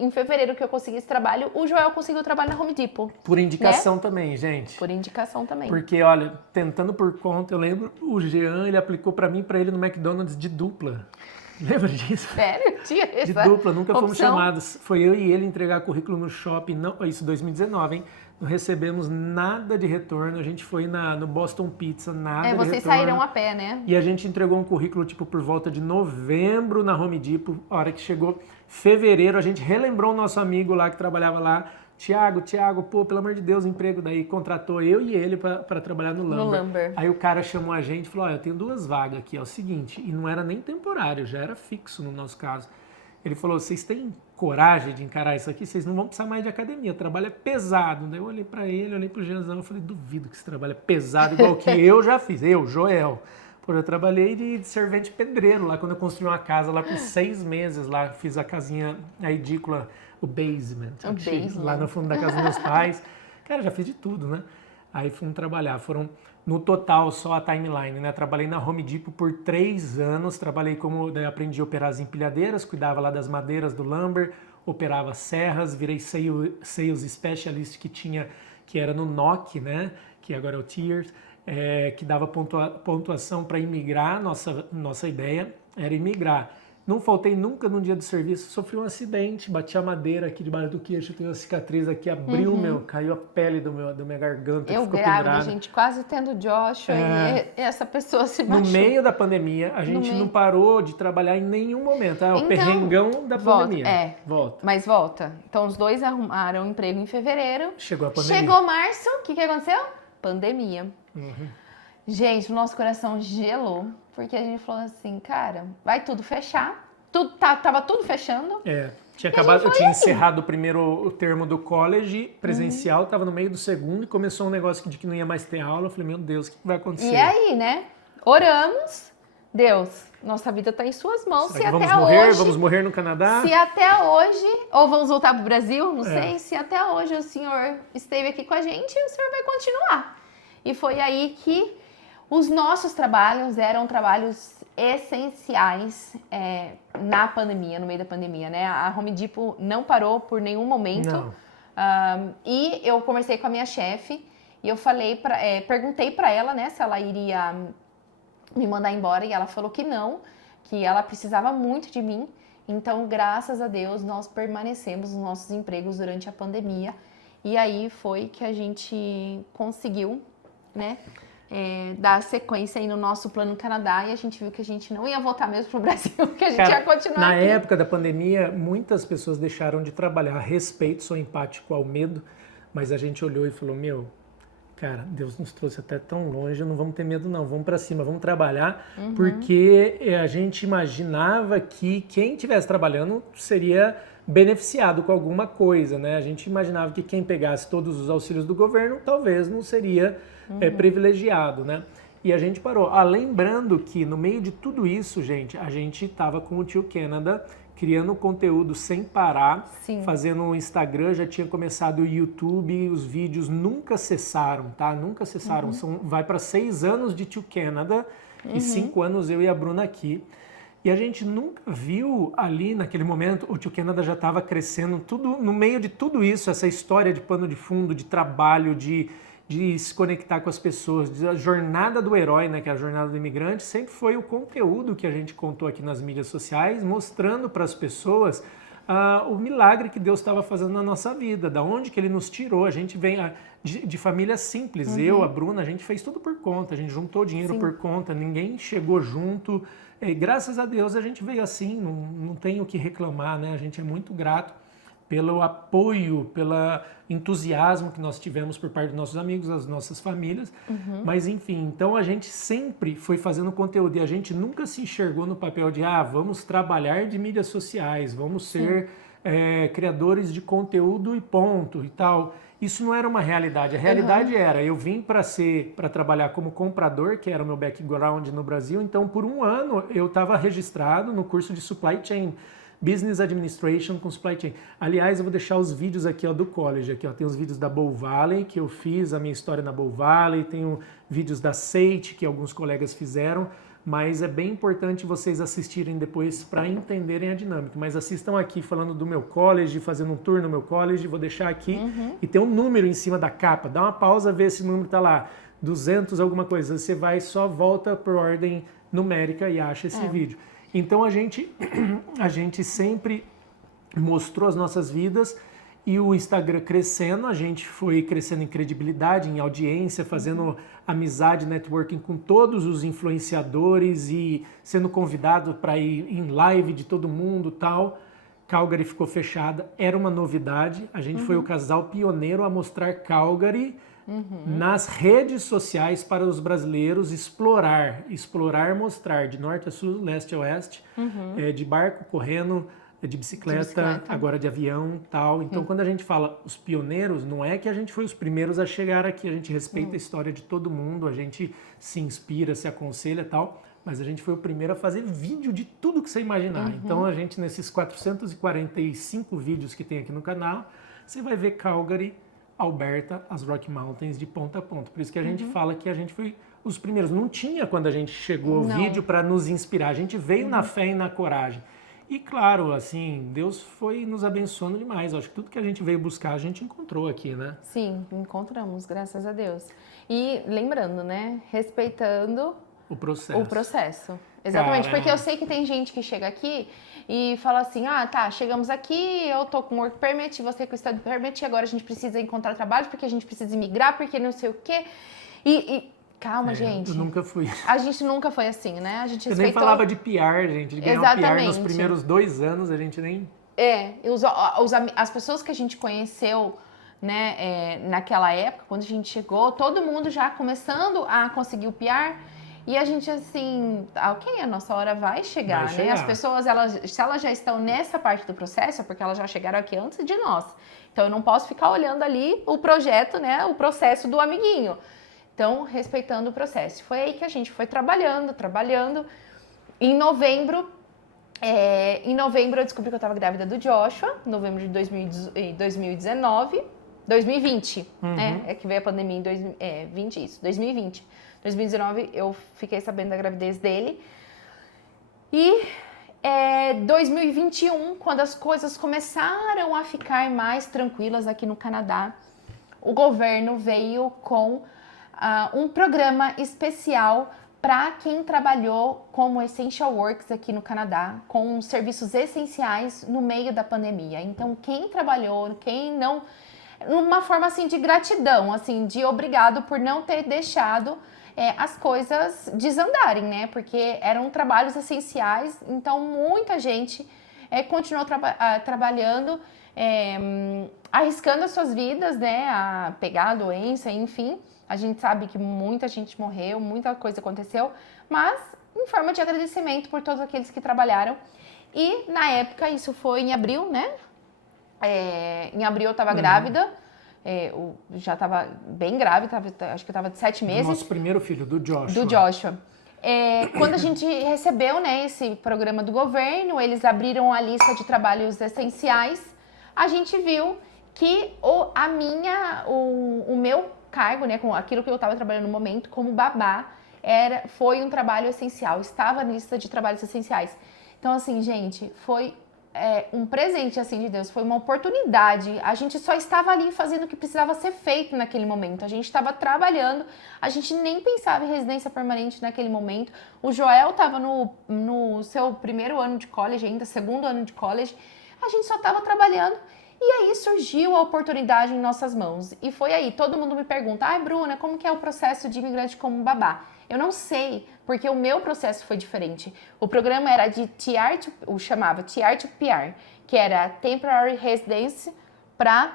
Em fevereiro que eu consegui esse trabalho, o Joel conseguiu trabalho na Home Depot. Por indicação também, gente. Por indicação também. Porque, olha, tentando por conta, eu lembro, o Jean, ele aplicou pra mim e pra ele no McDonald's de dupla. Lembra disso? Sério? Tinha essa de dupla, nunca opção? Fomos chamados. Foi eu e ele entregar currículo no shopping, não, isso 2019, hein? Não recebemos nada de retorno, a gente foi no Boston Pizza, nada de retorno. Vocês saíram a pé, né? E a gente entregou um currículo, tipo, por volta de novembro na Home Depot. A hora que chegou fevereiro, a gente relembrou o nosso amigo lá que trabalhava lá, Tiago, pô, pelo amor de Deus, emprego. Daí contratou eu e ele para trabalhar no Lumber. Aí o cara chamou a gente e falou, eu tenho 2 vagas aqui, é o seguinte, e não era nem temporário, já era fixo no nosso caso. Ele falou, vocês têm coragem de encarar isso aqui? Vocês não vão precisar mais de academia, o trabalho é pesado. Daí eu olhei para ele, olhei pro Jeanzão, eu falei, duvido que esse trabalho é pesado igual que eu já fiz. Eu, Joel. Pô, eu trabalhei de servente pedreiro lá, quando eu construí uma casa lá por 6 meses, lá fiz a casinha, a edícula, o basement. Lá no fundo da casa dos meus pais. Cara, já fiz de tudo, né? Aí fomos trabalhar, foram no total só a timeline, né? Trabalhei na Home Depot por 3 anos, trabalhei daí aprendi a operar as empilhadeiras, cuidava lá das madeiras do lumber, operava serras, virei sales specialist que era no NOC, né? Que agora é o Tiers, que dava pontuação para imigrar, nossa ideia era imigrar. Não faltei nunca num dia de serviço, sofri um acidente, bati a madeira aqui debaixo do queixo, tenho uma cicatriz aqui, abriu caiu a pele da minha garganta. Eu grávida, gente, quase tendo Joshua e essa pessoa se machucou. No meio da pandemia, a gente não parou de trabalhar em nenhum momento. O perrengão da pandemia. Volta. Mas volta. Então os 2 arrumaram emprego em fevereiro. Chegou a pandemia. Chegou março, o que aconteceu? Pandemia. Gente, o nosso coração gelou, porque a gente falou assim, cara, vai tudo fechar. Tava tudo fechando. Tinha encerrado o primeiro termo do college presencial, tava no meio do segundo e começou um negócio de que não ia mais ter aula. Eu falei, meu Deus, o que vai acontecer? E aí, né? Oramos, Deus, nossa vida tá em suas mãos. Se até hoje, vamos morrer no Canadá? Se até hoje, ou vamos voltar pro Brasil, não sei, se até hoje o Senhor esteve aqui com a gente, o Senhor vai continuar. E foi aí que os nossos trabalhos eram trabalhos essenciais na pandemia, no meio da pandemia, né? A Home Depot não parou por nenhum momento. E eu conversei com a minha chefe e eu perguntei para ela, né, se ela iria me mandar embora, e ela falou que não, que ela precisava muito de mim. Então, graças a Deus, nós permanecemos nos nossos empregos durante a pandemia. E aí foi que a gente conseguiu, né, dar sequência aí no nosso plano Canadá, e a gente viu que a gente não ia voltar mesmo pro Brasil, que a gente ia continuar na aqui. época da pandemia, muitas pessoas deixaram de trabalhar. Respeito, sou empático ao medo, mas a gente olhou e falou, cara, Deus nos trouxe até tão longe, não vamos ter medo não, vamos para cima, vamos trabalhar, porque a gente imaginava que quem estivesse trabalhando seria beneficiado com alguma coisa, né? A gente imaginava que quem pegasse todos os auxílios do governo talvez não seria privilegiado, né? E a gente parou. Lembrando que no meio de tudo isso, gente, a gente estava com o Tio Canada criando conteúdo sem parar, fazendo um Instagram, já tinha começado o YouTube, os vídeos nunca cessaram, tá? Nunca cessaram. Vai para 6 anos de Tio Canada e 5 anos eu e a Bruna aqui. E a gente nunca viu ali, naquele momento, o Tio Canada já estava crescendo, tudo no meio de tudo isso, essa história de pano de fundo, de trabalho, de se conectar com as pessoas, a jornada do herói, né, que é a jornada do imigrante, sempre foi o conteúdo que a gente contou aqui nas mídias sociais, mostrando para as pessoas o milagre que Deus estava fazendo na nossa vida, da onde que Ele nos tirou. A gente vem de família simples, eu, a Bruna, a gente fez tudo por conta, a gente juntou dinheiro por conta, ninguém chegou junto, e graças a Deus a gente veio assim, não tem o que reclamar, né? A gente é muito grato pelo apoio, pelo entusiasmo que nós tivemos por parte dos nossos amigos, das nossas famílias. Mas enfim, então a gente sempre foi fazendo conteúdo e a gente nunca se enxergou no papel de vamos trabalhar de mídias sociais, vamos ser criadores de conteúdo e ponto e tal. Isso não era uma realidade. A realidade era, eu vim para trabalhar como comprador, que era o meu background no Brasil, então por 1 ano eu estava registrado no curso de Supply Chain, Business Administration com Supply Chain. Aliás, eu vou deixar os vídeos aqui do college. Aqui, tem os vídeos da Bow Valley, que eu fiz a minha história na Bow Valley. Tenho vídeos da SAIT, que alguns colegas fizeram. Mas é bem importante vocês assistirem depois para entenderem a dinâmica. Mas assistam aqui falando do meu college, fazendo um tour no meu college. Vou deixar aqui. E tem um número em cima da capa. Dá uma pausa, vê se o número está lá. 200 alguma coisa. Você só volta por ordem numérica e acha esse vídeo. Então a gente sempre mostrou as nossas vidas e o Instagram crescendo, a gente foi crescendo em credibilidade, em audiência, fazendo amizade, networking com todos os influenciadores e sendo convidado para ir em live de todo mundo e tal. Calgary ficou fechada, era uma novidade. A gente foi o casal pioneiro a mostrar Calgary nas redes sociais para os brasileiros explorar, mostrar de norte a sul, leste a oeste, de barco, correndo, de bicicleta, agora de avião, tal. Então, quando a gente fala os pioneiros, não é que a gente foi os primeiros a chegar aqui, a gente respeita a história de todo mundo, a gente se inspira, se aconselha, tal, mas a gente foi o primeiro a fazer vídeo de tudo que você imaginar. Então, a gente, nesses 445 vídeos que tem aqui no canal, você vai ver Calgary, Alberta, as Rocky Mountains de ponta a ponta. Por isso que a gente fala que a gente foi os primeiros. Não tinha quando a gente chegou o vídeo para nos inspirar. A gente veio na fé e na coragem. E claro, assim, Deus foi nos abençoando demais. Acho que tudo que a gente veio buscar, a gente encontrou aqui, né? Sim, encontramos, graças a Deus. E lembrando, né? Respeitando o processo. Exatamente, porque eu sei que tem gente que chega aqui e fala assim, tá, chegamos aqui, eu tô com work permit, você com study permit, agora a gente precisa encontrar trabalho, porque a gente precisa imigrar, porque não sei o quê. Calma, gente. Eu nunca fui. A gente nunca foi assim, né? A gente Eu nem falava de PR, gente, de ganhar um PR nos primeiros 2 anos, a gente nem... As pessoas que a gente conheceu, né, naquela época, quando a gente chegou, todo mundo já começando a conseguir o PR, e a gente assim, ok, a nossa hora vai chegar, né? As pessoas, se elas já estão nessa parte do processo, é porque elas já chegaram aqui antes de nós. Então eu não posso ficar olhando ali o projeto, né, o processo do amiguinho. Então, respeitando o processo. Foi aí que a gente foi trabalhando. Em novembro eu descobri que eu estava grávida do Joshua, em novembro de 2020, né? É que veio a pandemia em 2020. 2019 eu fiquei sabendo da gravidez dele. E 2021, quando as coisas começaram a ficar mais tranquilas aqui no Canadá, o governo veio com um programa especial para quem trabalhou como Essential Works aqui no Canadá, com serviços essenciais no meio da pandemia. Então, quem trabalhou, quem não... Uma forma, assim, de gratidão, assim, de obrigado por não ter deixado as coisas desandarem, né? Porque eram trabalhos essenciais, então muita gente continuou trabalhando, arriscando as suas vidas, né? A pegar a doença, enfim. A gente sabe que muita gente morreu, muita coisa aconteceu, mas em forma de agradecimento por todos aqueles que trabalharam. E na época, isso foi em abril, né? Em abril eu estava grávida, eu já estava bem grávida, acho que eu estava de 7 meses. Do nosso primeiro filho, do Joshua. Do Joshua. Quando a gente recebeu, né, esse programa do governo, eles abriram a lista de trabalhos essenciais, a gente viu que o meu cargo, né, com aquilo que eu estava trabalhando no momento, como babá, foi um trabalho essencial, estava na lista de trabalhos essenciais. Então, assim, gente, foi um presente, assim, de Deus, foi uma oportunidade. A gente só estava ali fazendo o que precisava ser feito naquele momento. A gente estava trabalhando, a gente nem pensava em residência permanente naquele momento. O Joel estava no seu primeiro ano de college ainda, segundo ano de college. A gente só estava trabalhando. E aí surgiu a oportunidade em nossas mãos. E foi aí, todo mundo me pergunta, Bruna, como que é o processo de imigrante como babá? Eu não sei, porque o meu processo foi diferente. O programa era de chamava TR to PR, que era Temporary Residence para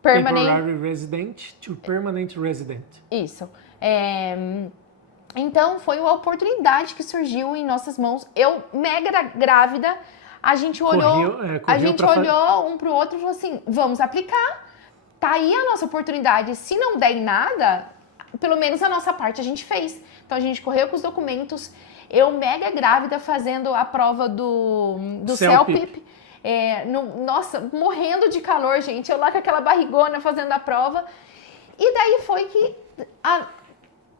Temporary Resident to Permanent Resident. Isso. Então, foi uma oportunidade que surgiu em nossas mãos. Eu, mega grávida, a gente olhou um pro outro e falou assim, vamos aplicar. Tá aí a nossa oportunidade. Se não der em nada, pelo menos a nossa parte a gente fez. Então a gente correu com os documentos. Eu mega grávida fazendo a prova do CELPIP. Nossa, morrendo de calor, gente. Eu lá com aquela barrigona fazendo a prova. E daí foi que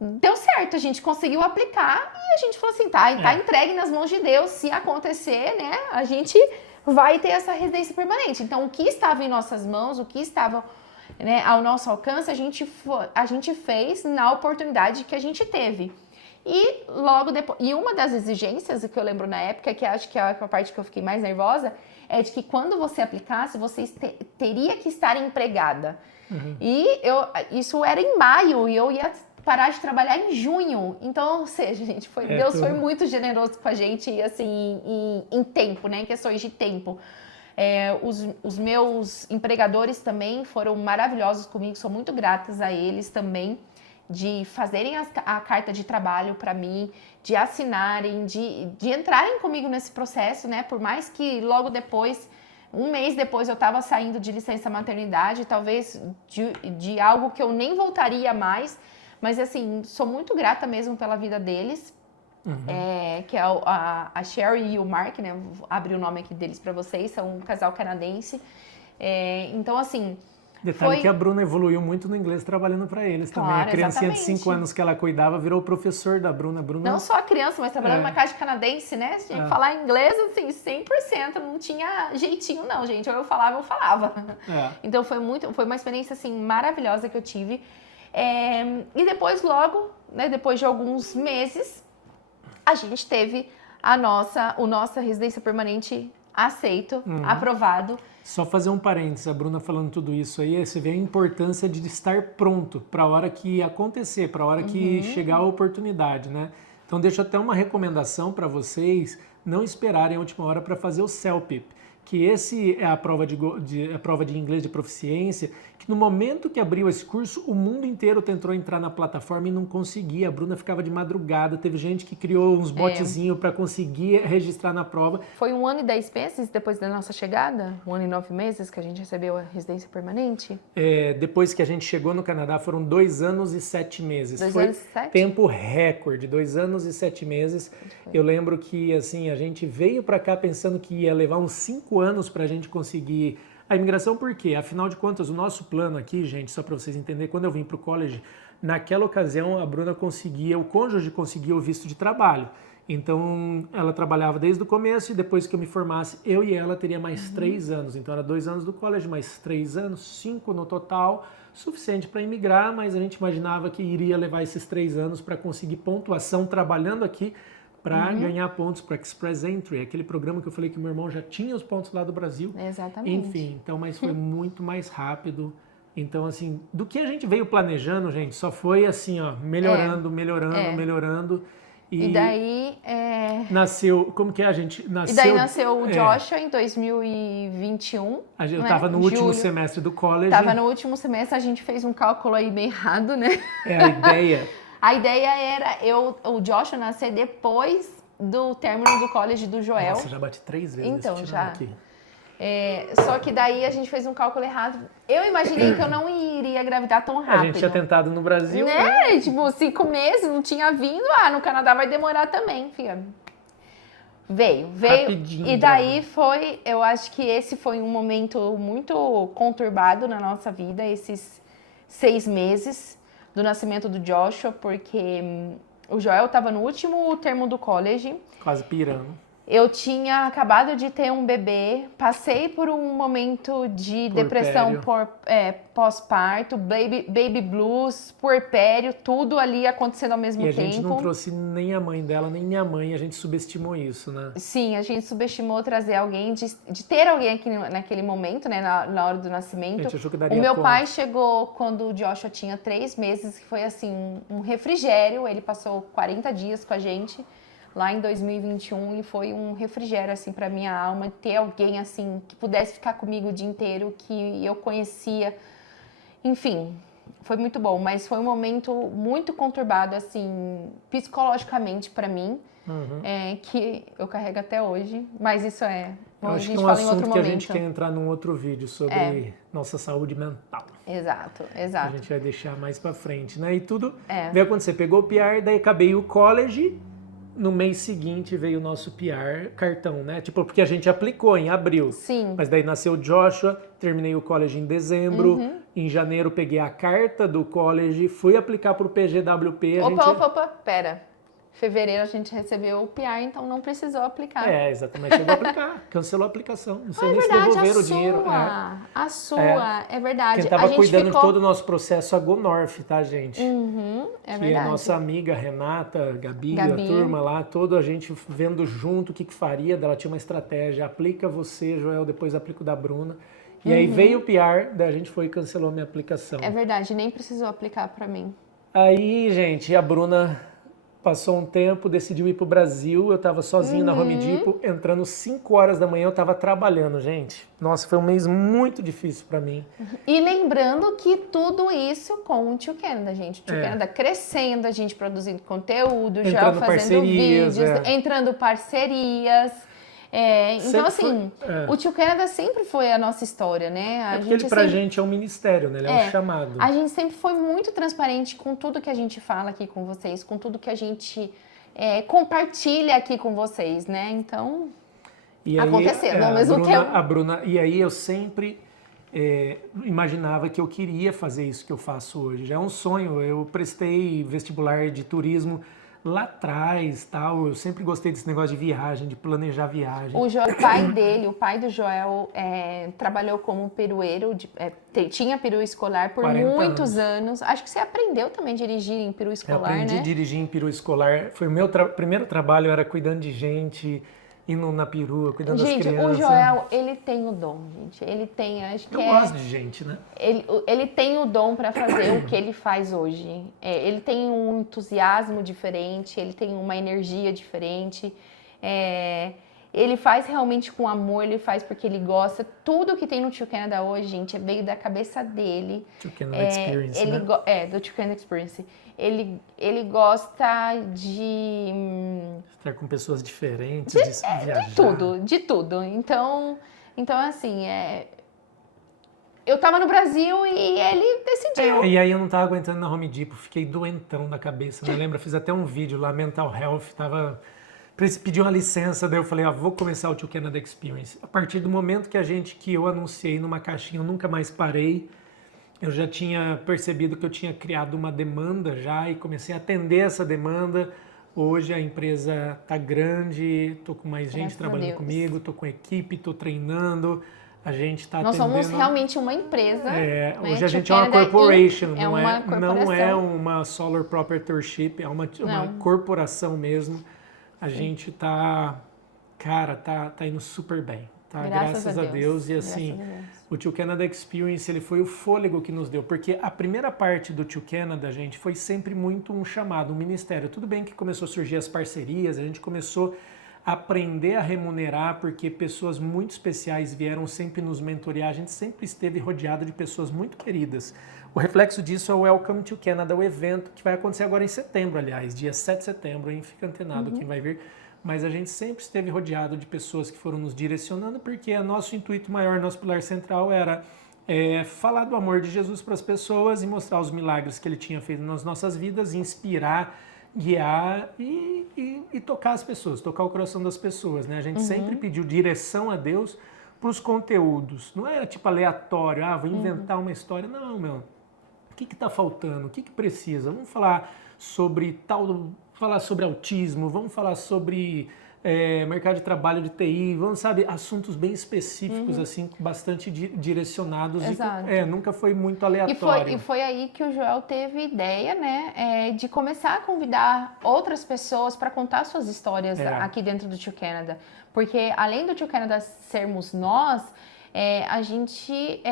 deu certo, a gente conseguiu aplicar e a gente falou assim, tá entregue nas mãos de Deus, se acontecer, né, a gente vai ter essa residência permanente. Então, o que estava em nossas mãos, o que estava, né, ao nosso alcance, a gente fez na oportunidade que a gente teve. E logo depois, e uma das exigências que eu lembro na época, que acho que é a parte que eu fiquei mais nervosa, é de que quando você aplicasse, você teria que estar empregada. E isso era em maio e eu ia parar de trabalhar em junho. Então, ou seja, gente, Deus foi muito generoso com a gente, assim, em tempo, né? Em questões de tempo. Os meus empregadores também foram maravilhosos comigo, sou muito gratas a eles também, de fazerem a carta de trabalho para mim, de assinarem, de entrarem comigo nesse processo, né? Por mais que logo depois, um mês depois, eu estava saindo de licença maternidade, talvez de algo que eu nem voltaria mais, mas assim, sou muito grata mesmo pela vida deles. Que é a Sherry e o Mark, né? Vou abrir o nome aqui deles para vocês, são um casal canadense. Então, assim... Detalhe que a Bruna evoluiu muito no inglês trabalhando para eles também. Claro, A criancinha exatamente. de 5 anos que ela cuidava virou o professor da Bruna. Não só a criança, mas trabalhando numa casa canadense, né? Tinha que falar inglês, assim, 100%. Não tinha jeitinho, não, gente. Ou eu falava, eu falava. Então, foi uma experiência, assim, maravilhosa que eu tive. E depois, logo, né, depois de alguns meses, a gente teve a nossa residência permanente aceito, aprovado. Só fazer um parênteses, a Bruna falando tudo isso aí, você vê a importância de estar pronto para a hora que acontecer, para a hora que chegar a oportunidade, né? Então deixo até uma recomendação para vocês não esperarem a última hora para fazer o CELPIP, que esse é a prova de inglês de proficiência, que no momento que abriu esse curso, o mundo inteiro tentou entrar na plataforma e não conseguia. A Bruna ficava de madrugada, teve gente que criou uns botezinhos para conseguir registrar na prova. Foi 1 ano e 10 meses depois da nossa chegada? 1 ano e 9 meses que a gente recebeu a residência permanente? Depois que a gente chegou no Canadá, foram 2 anos e 7 meses. 2 Foi anos e 7? tempo recorde, 2 anos e 7 meses. Eu lembro que assim, a gente veio para cá pensando que ia levar uns 5 anos para a gente conseguir a imigração. Por quê? Afinal de contas, o nosso plano aqui, gente, só para vocês entenderem, quando eu vim para o college, naquela ocasião a Bruna o cônjuge conseguia o visto de trabalho. Então ela trabalhava desde o começo e depois que eu me formasse, eu e ela teria mais 3 anos. Então era 2 anos do college, mais 3 anos, 5 no total, suficiente para imigrar, mas a gente imaginava que iria levar esses 3 anos para conseguir pontuação trabalhando aqui, para ganhar pontos para Express Entry, aquele programa que eu falei que meu irmão já tinha os pontos lá do Brasil. Exatamente. Enfim, então, mas foi muito mais rápido. Então, assim, do que a gente veio planejando, gente, só foi assim, ó, melhorando. E daí... Nasceu, como que é, a gente? E daí nasceu o Joshua em 2021. Eu tava no último semestre do college. Tava no último semestre, a gente fez um cálculo aí meio errado, né? A ideia... A ideia era o Joshua nascer depois do término do college do Joel. Nossa, já bati 3 vezes. Então, já. Aqui. Só que daí a gente fez um cálculo errado. Eu imaginei que eu não iria engravidar tão rápido. A gente tinha tentado no Brasil. Né? Tipo, 5 meses, não tinha vindo. No Canadá vai demorar também, filha. Veio. Rapidinho, e daí foi, eu acho que esse foi um momento muito conturbado na nossa vida, esses 6 meses do nascimento do Joshua, porque o Joel estava no último termo do college. Quase pirando. Eu tinha acabado de ter um bebê, passei por um momento de depressão pós-parto, baby blues, puerpério, tudo ali acontecendo ao mesmo tempo. E a gente não trouxe nem a mãe dela, nem minha mãe, a gente subestimou isso, né? Sim, a gente subestimou trazer alguém, de ter alguém aqui naquele momento, né, na hora do nascimento. A gente achou que daria o meu conta. pai chegou quando o Joshua tinha 3 meses, que foi assim, um refrigério, ele passou 40 dias com a gente lá em 2021 e foi um refrigério assim para minha alma, ter alguém assim que pudesse ficar comigo o dia inteiro, que eu conhecia. Enfim, foi muito bom, mas foi um momento muito conturbado assim psicologicamente para mim, que eu carrego até hoje, mas isso eu acho a gente que é um fala em outro assunto que momento. a gente quer entrar num outro vídeo sobre nossa saúde mental. Exato. A gente vai deixar mais para frente, né? E tudo veio acontecer, pegou o PR, daí acabei o college. No mês seguinte veio o nosso PR cartão, né? Tipo, porque a gente aplicou em abril. Sim. Mas daí nasceu o Joshua, terminei o college em dezembro. Em janeiro peguei a carta do college, fui aplicar pro PGWP. Opa, pera. Fevereiro a gente recebeu o PR, então não precisou aplicar. Exatamente. Chegou a aplicar, cancelou a aplicação. Não sei nem se devolveram o dinheiro. A sua, é verdade. Quem tava cuidando de todo o nosso processo, a GoNorth, tá, gente? É que verdade. a nossa amiga Renata, Gabi, a turma lá, toda a gente vendo junto o que faria. Ela tinha uma estratégia, aplica você, Joel, depois aplica o da Bruna. E aí veio o PR, daí a gente foi e cancelou a minha aplicação. É verdade, nem precisou aplicar pra mim. Aí, gente, a Bruna Passou um tempo, decidiu ir pro Brasil, eu tava sozinho na Home Depot, entrando 5 horas da manhã, eu tava trabalhando, gente. Nossa, foi um mês muito difícil para mim. E lembrando que tudo isso com o Tio Canada, gente. O Tio Canada crescendo, a gente produzindo conteúdo, já fazendo vídeos, entrando parcerias. Então, assim, o Tio Canada sempre foi a nossa história, né? Porque ele pra gente é um ministério, né? Ele é um chamado. A gente sempre foi muito transparente com tudo que a gente fala aqui com vocês, com tudo que a gente compartilha aqui com vocês, né? Então, acontecendo ao mesmo tempo. A Bruna, e aí eu sempre imaginava que eu queria fazer isso que eu faço hoje. Já é um sonho. Eu prestei vestibular de turismo lá atrás, tal, eu sempre gostei desse negócio de viagem, de planejar viagem. O pai do Joel, trabalhou como perueiro, tinha peru escolar por muitos anos. Acho que você aprendeu também a dirigir em peru escolar, né? Eu aprendi a dirigir em peru escolar. Foi o meu primeiro trabalho, era cuidando de gente, indo na perua, cuidando das crianças. Gente, o Joel, ele tem o dom, gente. Ele tem, eu gosto de gente, né? Ele tem o dom para fazer o que ele faz hoje. Ele tem um entusiasmo diferente, ele tem uma energia diferente. Ele faz realmente com amor, ele faz porque ele gosta. Tudo que tem no Tio Canada hoje, gente, veio da cabeça dele. Tio Canada Experience, né? Do Tio Canada Experience. Ele gosta de estar com pessoas diferentes, de viajar. De tudo. Então assim, eu tava no Brasil e ele decidiu. E aí eu não tava aguentando na Home Depot, fiquei doentão da cabeça, né? Lembra? Fiz até um vídeo lá, Mental Health, pedi uma licença, daí eu falei, vou começar o Tio Canada Experience. A partir do momento que eu anunciei numa caixinha, eu nunca mais parei. Eu já tinha percebido que eu tinha criado uma demanda já e comecei a atender essa demanda. Hoje a empresa tá grande, tô com mais gente trabalhando comigo, tô com equipe, tô treinando, a gente tá atendendo. Nós somos realmente uma empresa. Né? Hoje a gente é uma corporation, não é uma Solar Proprietorship, é uma corporação mesmo. A gente tá indo super bem. Tá? Graças a Deus. E assim, o Tio Canada Experience, ele foi o fôlego que nos deu, porque a primeira parte do Tio Canada, gente, foi sempre muito um chamado, um ministério. Tudo bem que começou a surgir as parcerias, a gente começou a aprender a remunerar, porque pessoas muito especiais vieram sempre nos mentorear, a gente sempre esteve rodeado de pessoas muito queridas. O reflexo disso é o Welcome to Canada, o evento que vai acontecer agora em setembro, aliás, dia 7 de setembro, hein? Fica antenado quem vai vir. Mas a gente sempre esteve rodeado de pessoas que foram nos direcionando, porque nosso intuito maior, nosso pilar central era falar do amor de Jesus para as pessoas e mostrar os milagres que ele tinha feito nas nossas vidas, inspirar, guiar e tocar as pessoas, tocar o coração das pessoas, né? A gente sempre pediu direção a Deus para os conteúdos. Não era tipo aleatório, vou inventar uma história. Não, meu. O que está faltando? O que precisa? Vamos falar sobre falar sobre autismo, vamos falar sobre mercado de trabalho de TI, vamos, assuntos bem específicos, assim, bastante direcionados. Exato. E nunca foi muito aleatório. E foi aí que o Joel teve ideia, né, de começar a convidar outras pessoas para contar suas histórias aqui dentro do Tio Canada. Porque além do Tio Canada sermos nós, a gente...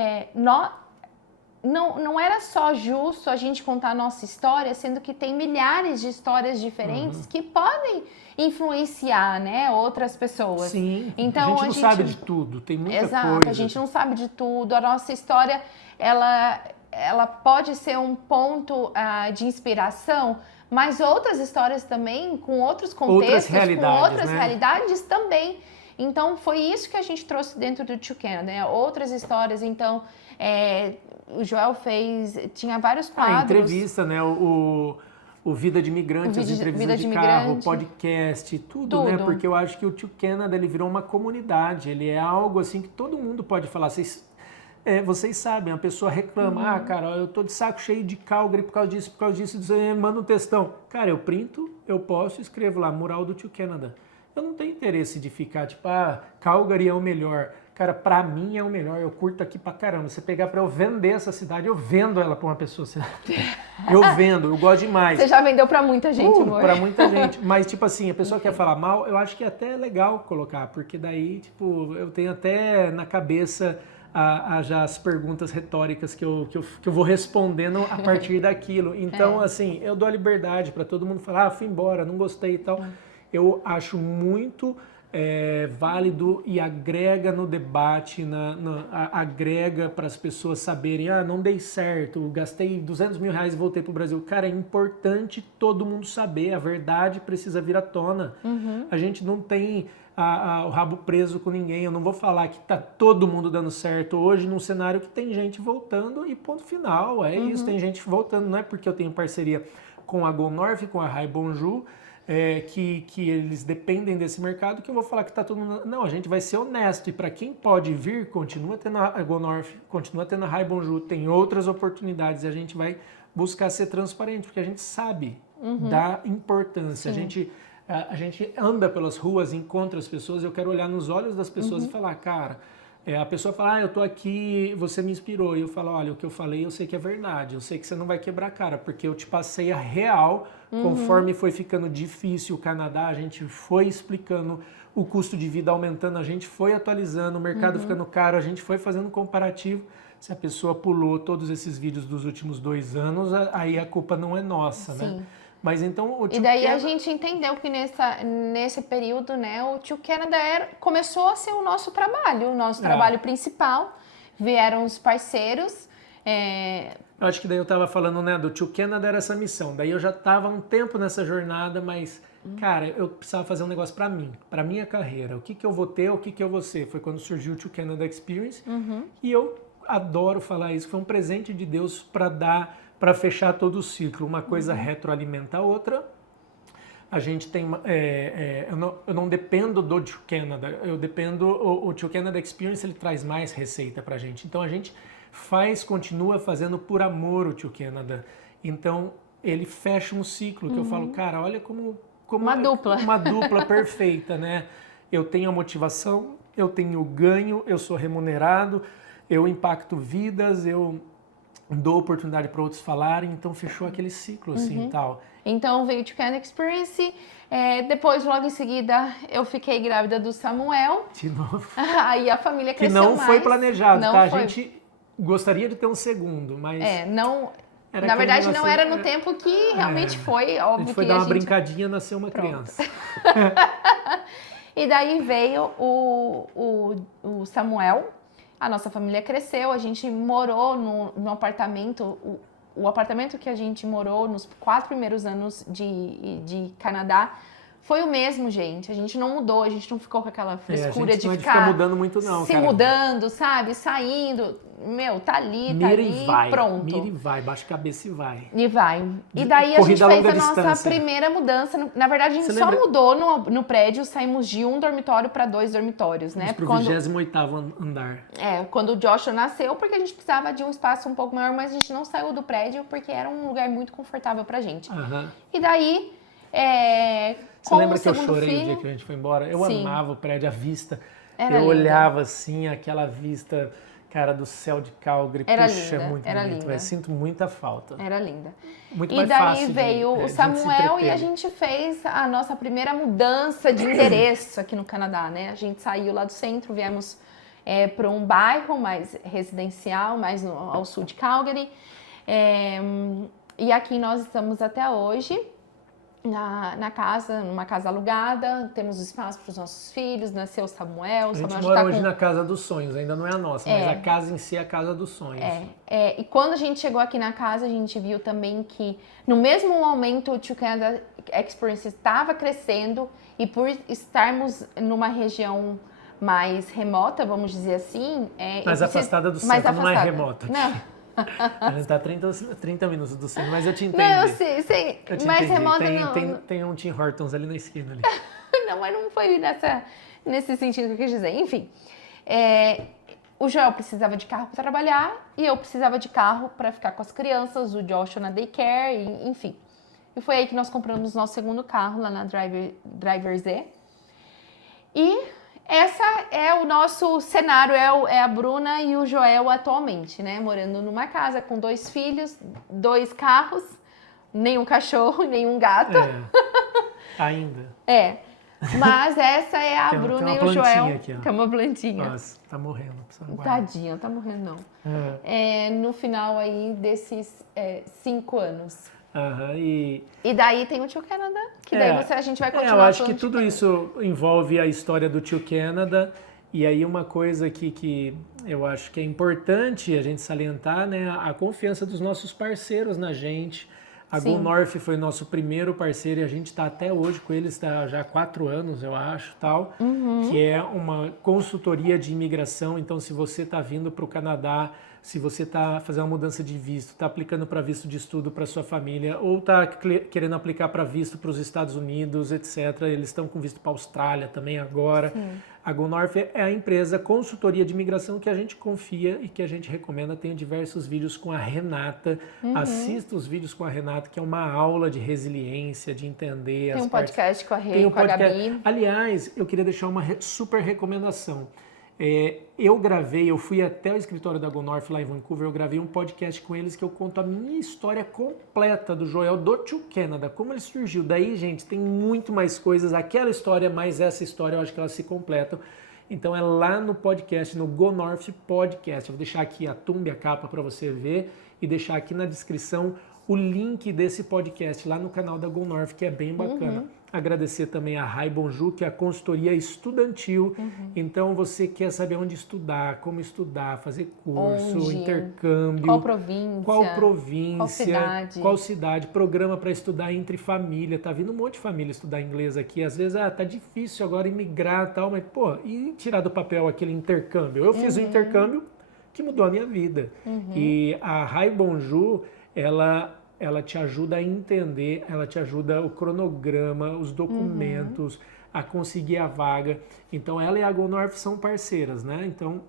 Não era só justo a gente contar a nossa história, sendo que tem milhares de histórias diferentes que podem influenciar, né, outras pessoas. Sim, então, a gente não sabe de tudo, tem muita coisa. Exato, a gente não sabe de tudo. A nossa história, ela pode ser um ponto de inspiração, mas outras histórias também, com outros contextos, com outras realidades também. Então, foi isso que a gente trouxe dentro do Tio Canada, né? Outras histórias, então... o Joel tinha vários quadros. Entrevista, né? O Vida de Imigrante, as entrevistas de carro, o podcast, tudo, né? Porque eu acho que o Tio Canada, ele virou uma comunidade, ele é algo assim que todo mundo pode falar. Vocês sabem, a pessoa reclama, cara, eu tô de saco cheio de Calgary por causa disso, você manda um textão. Cara, eu printo, eu posto e escrevo lá, mural do Tio Canada. Eu não tenho interesse de ficar, tipo, Calgary é o melhor. Cara, pra mim é o melhor, eu curto aqui pra caramba. Você pegar pra eu vender essa cidade, eu vendo ela pra uma pessoa. Eu vendo, eu gosto demais. Você já vendeu pra muita gente, amor. Pra muita gente. Mas, tipo assim, a pessoa quer falar mal, eu acho que é até legal colocar, porque daí, tipo, eu tenho até na cabeça já as perguntas retóricas que eu vou respondendo a partir daquilo. Então, assim, eu dou a liberdade para todo mundo falar, fui embora, não gostei e tal. Eu acho muito válido e agrega no debate, agrega para as pessoas saberem, não dei certo, gastei R$200 mil e voltei para o Brasil. Cara, é importante todo mundo saber, a verdade precisa vir à tona. A gente não tem o rabo preso com ninguém, eu não vou falar que tá todo mundo dando certo hoje num cenário que tem gente voltando e ponto final, isso, tem gente voltando, não é porque eu tenho parceria com a Go North, com a Rai Bonjour, que eles dependem desse mercado, que eu vou falar que tá todo mundo... Não, a gente vai ser honesto, e para quem pode vir, continua tendo a Go North, continua tendo a Rai Bonjour, tem outras oportunidades, e a gente vai buscar ser transparente, porque a gente sabe da importância, a gente anda pelas ruas, encontra as pessoas, eu quero olhar nos olhos das pessoas e falar, cara, a pessoa fala, eu tô aqui, você me inspirou, e eu falo, olha, o que eu falei eu sei que é verdade, eu sei que você não vai quebrar a cara, porque eu te passei a real, conforme foi ficando difícil o Canadá, a gente foi explicando o custo de vida aumentando, a gente foi atualizando, o mercado ficando caro, a gente foi fazendo um comparativo. Se a pessoa pulou todos esses vídeos dos últimos 2 anos, aí a culpa não é nossa, né? Mas então o E daí a gente entendeu que nesse período, né, o Tio Canada começou a ser o nosso trabalho, trabalho principal. Vieram os parceiros. Eu acho que daí eu tava falando, né, do Tio Canada era essa missão. Daí eu já tava há um tempo nessa jornada, mas, cara, eu precisava fazer um negócio pra mim, pra minha carreira. O que eu vou ter, o que eu vou ser? Foi quando surgiu o Tio Canada Experience. E eu adoro falar isso. Foi um presente de Deus para dar, para fechar todo o ciclo. Uma coisa retroalimenta a outra. A gente tem... eu não dependo do Tio Canada. Eu dependo... O Tio Canada Experience, ele traz mais receita pra gente. Então a gente continua fazendo por amor o Tio Canada. Então ele fecha um ciclo que eu falo, cara, olha como uma dupla. Uma dupla perfeita, né? Eu tenho a motivação, eu tenho o ganho, eu sou remunerado, eu impacto vidas, eu dou oportunidade para outros falarem, então fechou aquele ciclo assim e tal. Então veio o Tio Canada Experience, depois logo em seguida eu fiquei grávida do Samuel. De novo. Aí a família cresceu mais. Que não mais. foi planejado, não tá? Foi. A gente gostaria de ter um segundo, mas... não... Na verdade não era no tempo que realmente foi, óbvio que a gente... Foi dar uma brincadinha, nasceu uma criança. E daí veio o Samuel. A nossa família cresceu, a gente morou no apartamento, o apartamento que a gente morou nos 4 primeiros anos de Canadá foi o mesmo, gente. A gente não mudou, a gente não ficou com aquela frescura de ficar mudando muito não, se mudando, sabe? Saindo, tá ali, pronto. Mira e vai, baixa a cabeça e vai. E vai. E daí a gente fez a nossa primeira mudança. Na verdade, a gente só mudou no prédio, saímos de um dormitório para 2 dormitórios, né? Pro 28º andar. Quando o Joshua nasceu, porque a gente precisava de um espaço um pouco maior, mas a gente não saiu do prédio porque era um lugar muito confortável pra gente. E daí, Você lembra que eu chorei o dia que a gente foi embora? Eu amava o prédio, a vista. Eu olhava assim, aquela vista... Cara, do céu de Calgary, puxa, muito bonito, velho. Sinto muita falta. Era linda. Muito mais fácil. E daí veio o Samuel e a gente fez a nossa primeira mudança de endereço aqui no Canadá, né? A gente saiu lá do centro, viemos para um bairro mais residencial, mais ao sul de Calgary. E aqui nós estamos até hoje. Na casa, numa casa alugada, temos espaço para os nossos filhos, nasceu o Samuel. A gente mora hoje na casa dos sonhos, ainda não é a nossa, mas a casa em si é a casa dos sonhos. E quando a gente chegou aqui na casa, a gente viu também que no mesmo momento o Tio Canada Experience estava crescendo e por estarmos numa região mais remota, vamos dizer assim... mais afastada do centro, não é remota. Não. A gente está a 30 minutos do centro, mas eu te entendo. Não, eu sei. Eu te mais entendi. Remota tem um Tim Hortons ali na esquina. Ali. Não, mas não foi nesse sentido que eu quis dizer. Enfim, o Joel precisava de carro para trabalhar e eu precisava de carro para ficar com as crianças, o Joshua na daycare, enfim. E foi aí que nós compramos nosso segundo carro lá na Driver Z. E... essa é o nosso cenário, é a Bruna e o Joel atualmente, né? Morando numa casa com 2 filhos, 2 carros, nenhum cachorro, nenhum gato. Ainda. Mas essa é a Bruna e o Joel. Aqui, ó. Tem uma plantinha. Nossa, tá morrendo. Tadinha, não tá morrendo não. No final aí desses 5 anos. E daí tem o Tio Canada, que daí a gente vai continuar eu acho falando que tudo isso envolve a história do Tio Canada. E aí uma coisa aqui que eu acho que é importante a gente salientar, né? A confiança dos nossos parceiros na gente. A Go North foi nosso primeiro parceiro e a gente está até hoje com eles, tá já há 4 anos, eu acho, tal, que é uma consultoria de imigração. Então, se você está vindo para o Canadá, se você está fazendo uma mudança de visto, está aplicando para visto de estudo para sua família, ou está querendo aplicar para visto para os Estados Unidos, etc. Eles estão com visto para a Austrália também agora. Sim. A Go North é a empresa consultoria de imigração que a gente confia e que a gente recomenda. Tenho diversos vídeos com a Renata. Assista os vídeos com a Renata, que é uma aula de resiliência, de entender Tem um podcast com a Rê, com a Gabi. Aliás, eu queria deixar uma super recomendação. Eu fui até o escritório da Go North lá em Vancouver, eu gravei um podcast com eles que eu conto a minha história completa do Joel do Tio Canada, como ele surgiu. Daí, gente, tem muito mais coisas, aquela história mais essa história, eu acho que elas se completam. Então é lá no podcast, no Go North Podcast. Eu vou deixar aqui a thumb, a capa para você ver e deixar aqui na descrição o link desse podcast lá no canal da Go North, que é bem bacana. Agradecer também a Rai Bonjour, que é a consultoria estudantil. Então, você quer saber onde estudar, como estudar, fazer curso, intercâmbio. Qual província, qual cidade, programa para estudar entre família. Tá vindo um monte de família estudar inglês aqui. Às vezes, tá difícil agora imigrar e tal, mas, e tirar do papel aquele intercâmbio? Eu fiz um intercâmbio que mudou a minha vida. E a Rai Bonjour, ela te ajuda a entender, ela te ajuda o cronograma, os documentos, a conseguir a vaga. Então, ela e a Go North são parceiras, né? Então,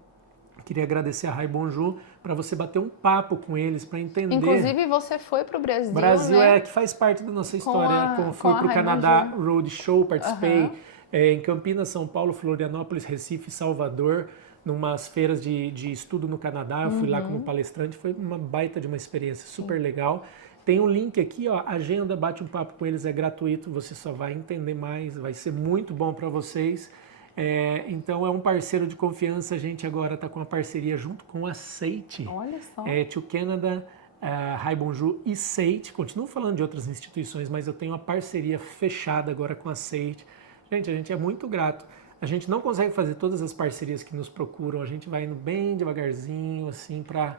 queria agradecer a Rai Bonjour para você bater um papo com eles, para entender. Inclusive, você foi para o Brasil, Brasil né? Que faz parte da nossa história. Fui para o Canadá Road Show, participei em Campinas, São Paulo, Florianópolis, Recife, Salvador, numas feiras de estudo no Canadá. Eu fui lá como palestrante, foi uma baita de uma experiência super legal. Tem um link aqui, ó, agenda, bate um papo com eles, é gratuito, você só vai entender mais, vai ser muito bom para vocês. Então é um parceiro de confiança, a gente agora está com uma parceria junto com a SAIT. Olha só. Tio Canada, Rai Bonjour e SAIT. Continuo falando de outras instituições, mas eu tenho uma parceria fechada agora com a SAIT. Gente, a gente é muito grato. A gente não consegue fazer todas as parcerias que nos procuram, a gente vai indo bem devagarzinho, assim, para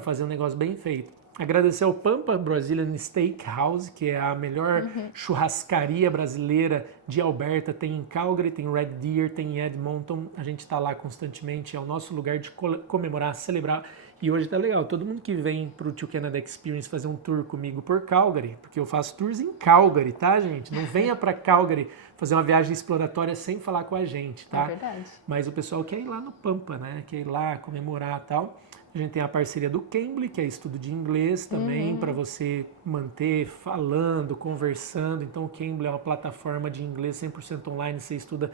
fazer um negócio bem feito. Agradecer ao Pampa Brazilian Steakhouse, que é a melhor churrascaria brasileira de Alberta. Tem em Calgary, tem em Red Deer, tem em Edmonton. A gente está lá constantemente, é o nosso lugar de comemorar, celebrar. E hoje tá legal, todo mundo que vem pro Tio Canada Experience fazer um tour comigo por Calgary, porque eu faço tours em Calgary, tá, gente? Não venha para Calgary fazer uma viagem exploratória sem falar com a gente, tá? É verdade. Mas o pessoal quer ir lá no Pampa, né? Quer ir lá comemorar e tal. A gente tem a parceria do Cambly, que é estudo de inglês também, para você manter falando, conversando. Então, o Cambly é uma plataforma de inglês 100% online, você estuda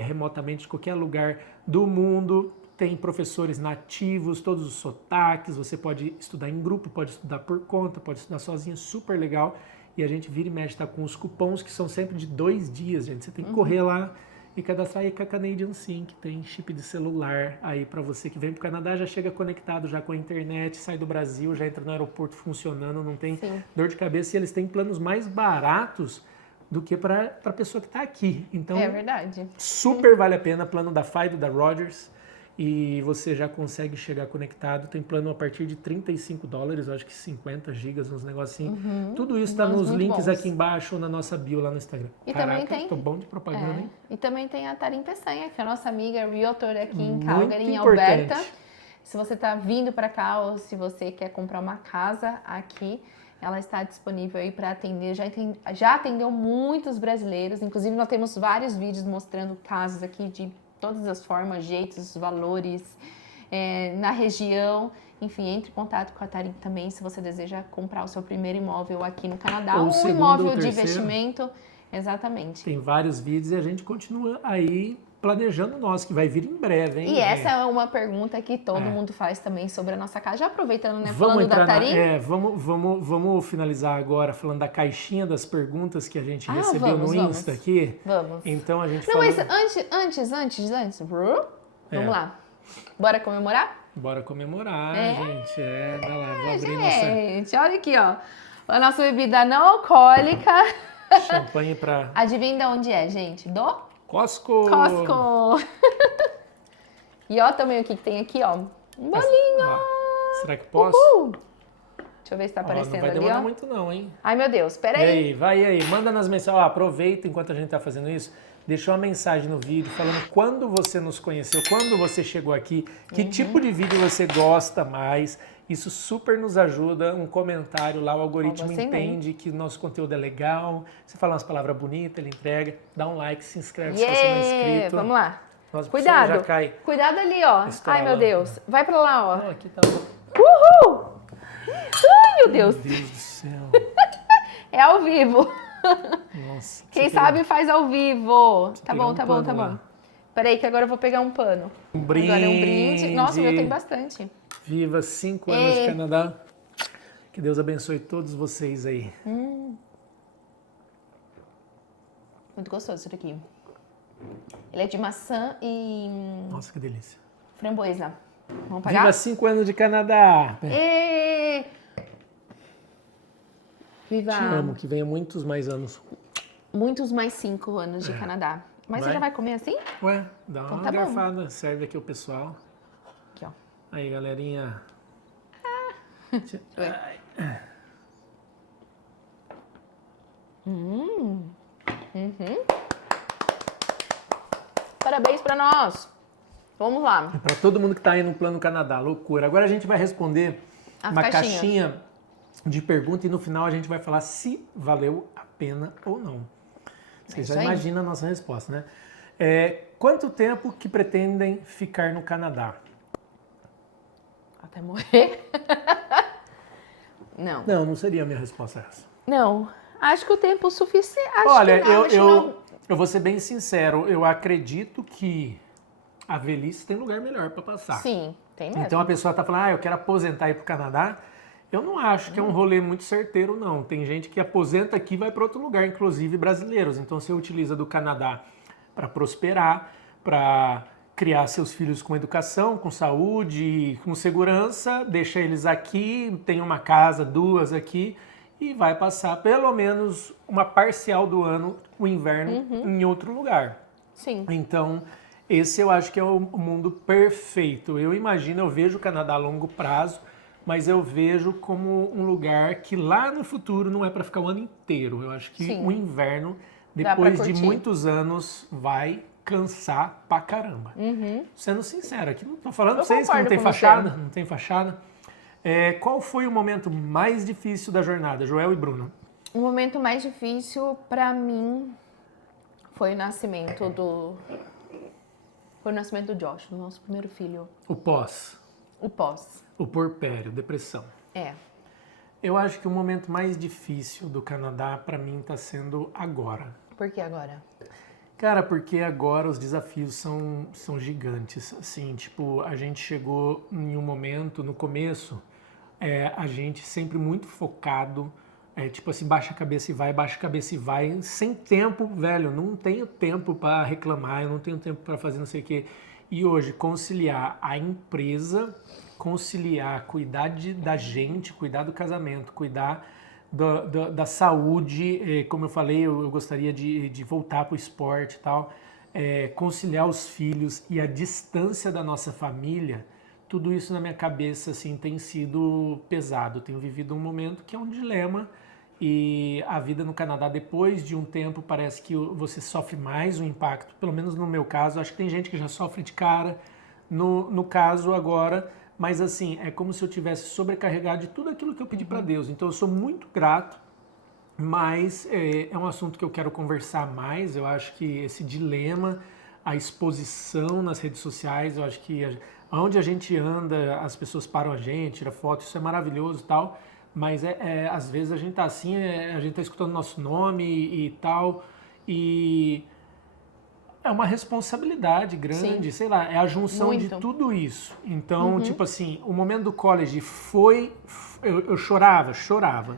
remotamente de qualquer lugar do mundo. Tem professores nativos, todos os sotaques, você pode estudar em grupo, pode estudar por conta, pode estudar sozinho, super legal. E a gente vira e mexe, tá com os cupons que são sempre de 2 dias, gente. Você tem que correr lá e cadastrar aí com a Canadian Sim, que tem chip de celular aí para você que vem pro Canadá, já chega conectado já com a internet, sai do Brasil, já entra no aeroporto funcionando, não tem dor de cabeça. E eles têm planos mais baratos do que para a pessoa que está aqui. Então, é verdade. Super vale a pena, plano da Fido, da Rogers, e você já consegue chegar conectado. Tem plano a partir de $35, eu acho que 50 gigas, uns negocinhos. Tudo isso está nos links bons aqui embaixo ou na nossa bio lá no Instagram. E Caraca, também tem, tô bom de propaganda, hein? E também tem a Tarim Peçanha, que é a nossa amiga realtor aqui em Calgary, em importante. Alberta. Se você está vindo para cá ou se você quer comprar uma casa aqui, ela está disponível aí para atender. Já atendeu muitos brasileiros, inclusive nós temos vários vídeos mostrando casos aqui de todas as formas, jeitos, valores, na região. Enfim, entre em contato com a Tarim também se você deseja comprar o seu primeiro imóvel aqui no Canadá, ou um imóvel de investimento. Exatamente. Tem vários vídeos e a gente continua aí planejando o nosso, que vai vir em breve, hein? E essa é uma pergunta que todo mundo faz também sobre a nossa casa. Já aproveitando, né? Vamos Falando da Tarim. vamos finalizar agora falando da caixinha das perguntas que a gente recebeu no Insta aqui. Vamos. Então a gente Não, falou... mas antes. Vamos lá. Bora comemorar? Bora comemorar, gente. Vai lá, vou abrir Gente, olha aqui, ó. A nossa bebida não alcoólica. champanhe pra... Adivinha de onde é, gente? Do Costco! E ó também o que tem aqui, ó. Um bolinho. Ó, será que posso? Deixa eu ver se tá aparecendo não vai ali, demorar ó. muito não, hein? Ai, meu Deus, pera aí. Vai aí, manda nas mensagens. Aproveita enquanto a gente tá fazendo isso. Deixa uma mensagem no vídeo falando quando você nos conheceu, quando você chegou aqui, que tipo de vídeo você gosta mais. Isso super nos ajuda. Um comentário lá, o algoritmo entende que nosso conteúdo é legal. Você fala umas palavras bonitas, ele entrega. Dá um like, se inscreve se você não é inscrito. Vamos lá. Nossa, Cuidado. já cai. Cuidado ali, ó. Ai, meu Deus. Vai pra lá, ó. Não, aqui tá... Uhul! Ai, meu Deus. Meu Deus do céu. É ao vivo. Nossa. Quem sabe faz ao vivo. Tá bom. Lá. Peraí que agora eu vou pegar um pano. Um brinde. Agora é um brinde. Nossa, já tem bastante. Viva 5 anos de Canadá. Que Deus abençoe todos vocês aí. Muito gostoso isso daqui. Ele é de maçã e Nossa, que delícia. framboesa. Vamos pagar? Viva 5 anos de Canadá. E... Viva Te amo, que venha muitos mais anos. muitos mais 5 anos de Canadá. Mas você já vai comer assim? Ué, dá uma Então tá bom. garfada. Serve aqui o pessoal. Aqui, ó. Aí, galerinha. Parabéns pra nós. Vamos lá. Para todo mundo que está aí no Plano Canadá, loucura. Agora a gente vai responder As uma caixinhas. caixinha de perguntas e no final a gente vai falar se valeu a pena ou não. Você isso já aí. imagina a nossa resposta, né? Quanto tempo que pretendem ficar no Canadá? Até morrer? Não. Não seria a minha resposta essa. Não. Acho que o tempo suficiente. Olha, acho que eu vou ser bem sincero, eu acredito que a velhice tem lugar melhor para passar. Sim, tem mesmo. Então a pessoa tá falando, eu quero aposentar e ir pro Canadá. Eu não acho que é um rolê muito certeiro, não. Tem gente que aposenta aqui e vai para outro lugar, inclusive brasileiros. Então você utiliza do Canadá para prosperar, para criar seus filhos com educação, com saúde, com segurança, deixa eles aqui, tem uma casa, 2 aqui, e vai passar pelo menos uma parcial do ano, o inverno, em outro lugar. Sim. Então, esse eu acho que é o mundo perfeito. Eu imagino, eu vejo o Canadá a longo prazo, mas eu vejo como um lugar que lá no futuro não é para ficar o ano inteiro. Eu acho que Sim. o inverno, Dá pra depois de curtir. muitos anos, vai cansar pra caramba. Sendo sincero, aqui não tô falando pra vocês que não concordo tem com você. fachada, não tem fachada. Qual foi o momento mais difícil da jornada, Joel e Bruna? O momento mais difícil pra mim foi o nascimento do... Foi o nascimento do Josh, do nosso primeiro filho. O pós, O pós. o porpério, depressão. É. Eu acho que o momento mais difícil do Canadá pra mim tá sendo agora. Por que agora? Cara, porque agora os desafios são gigantes, assim, tipo, a gente chegou em um momento, no começo, a gente sempre muito focado, tipo assim, baixa a cabeça e vai, sem tempo, velho, não tenho tempo para reclamar, eu não tenho tempo para fazer não sei o quê. E hoje, conciliar a empresa, conciliar, cuidar da gente, cuidar do casamento, cuidar da saúde, como eu falei, eu gostaria de voltar para o esporte e tal, conciliar os filhos e a distância da nossa família, tudo isso na minha cabeça assim, tem sido pesado. Eu tenho vivido um momento que é um dilema e a vida no Canadá, depois de um tempo, parece que você sofre mais o impacto, pelo menos no meu caso, acho que tem gente que já sofre de cara, no caso agora... Mas assim, é como se eu tivesse sobrecarregado de tudo aquilo que eu pedi para Deus. Então eu sou muito grato, mas é um assunto que eu quero conversar mais. Eu acho que esse dilema, a exposição nas redes sociais, eu acho que onde a gente anda, as pessoas param a gente, tiram foto, isso é maravilhoso e tal. Mas às vezes a gente tá assim, a gente tá escutando nosso nome e tal. E é uma responsabilidade grande, sei lá, é a junção de Muito. tudo isso. Então, tipo assim, o momento do college foi... Eu chorava,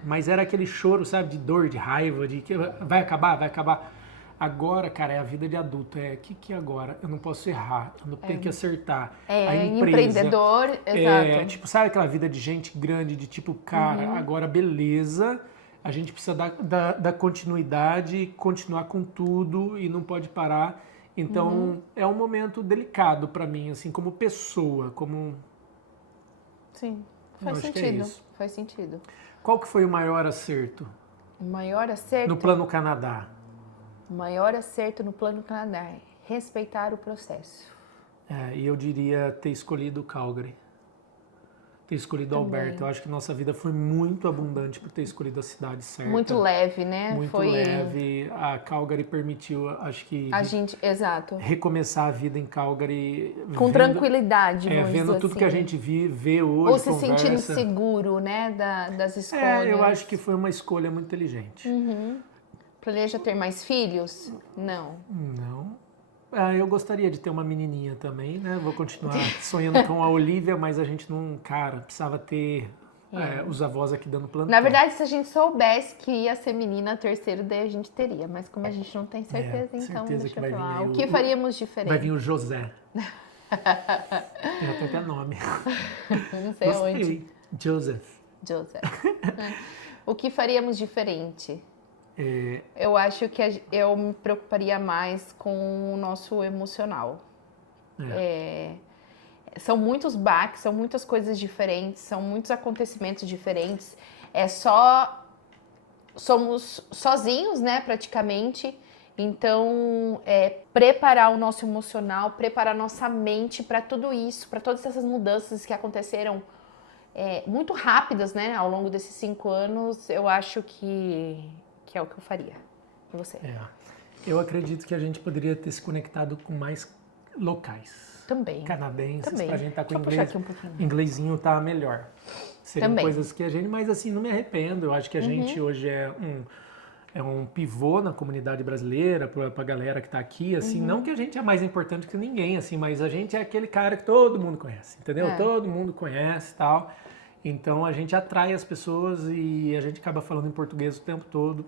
mas era aquele choro, sabe, de dor, de raiva, de que vai acabar, vai acabar. Agora, cara, é a vida de adulto. Que agora? Eu não posso errar, eu não tenho que acertar. A empresa, empreendedor, exato. tipo, sabe aquela vida de gente grande, de tipo, cara, agora beleza, a gente precisa dar continuidade, continuar com tudo e não pode parar. Então, é um momento delicado pra mim, assim, como pessoa, como... Sim, Eu faz acho que é sentido. isso. Faz sentido. Qual que foi o maior acerto O maior acerto? no Plano Canadá? O maior acerto no Plano Canadá é respeitar o processo. E eu diria ter escolhido Calgary. Ter escolhido Alberta. Eu acho que nossa vida foi muito abundante por ter escolhido a cidade certa. Muito leve, né? Muito leve. A Calgary permitiu, acho que... A gente, exato. Recomeçar a vida em Calgary. Com tranquilidade, vamos vendo dizer tudo assim. que a gente vê hoje, Ou se conversa. sentindo seguro, né? Das escolhas. Eu acho que foi uma escolha muito inteligente. Planeja ter mais filhos? Não. Não. Eu gostaria de ter uma menininha também, né? Vou continuar sonhando com a Olivia, mas a gente não, cara, precisava ter os avós aqui dando plantão. Na verdade, se a gente soubesse que ia ser menina, terceiro, daí a gente teria. Mas como a gente não tem certeza, então certeza deixa que vai pra lá. vir aí O que faríamos diferente? Vai vir o José. Tem até nome. Não sei onde. Gostei. Joseph. Joseph. O que faríamos diferente? Eu acho que eu me preocuparia mais com o nosso emocional. São muitos baques, são muitas coisas diferentes, são muitos acontecimentos diferentes. Somos sozinhos, né, praticamente. Então, preparar o nosso emocional, preparar a nossa mente para tudo isso, para todas essas mudanças que aconteceram muito rápidas, né, ao longo desses 5 anos, eu acho que é o que eu faria. E você? Eu acredito que a gente poderia ter se conectado com mais locais. Também. Canadenses, pra gente estar com puxar aqui um pouquinho. Inglesinho tá melhor. Seriam Também. coisas que a gente, mas assim, não me arrependo. Eu acho que a gente hoje é um pivô na comunidade brasileira, pra galera que tá aqui, assim, não que a gente é mais importante que ninguém, assim, mas a gente é aquele cara que todo mundo conhece, entendeu? Todo mundo conhece e tal. Então a gente atrai as pessoas e a gente acaba falando em português o tempo todo.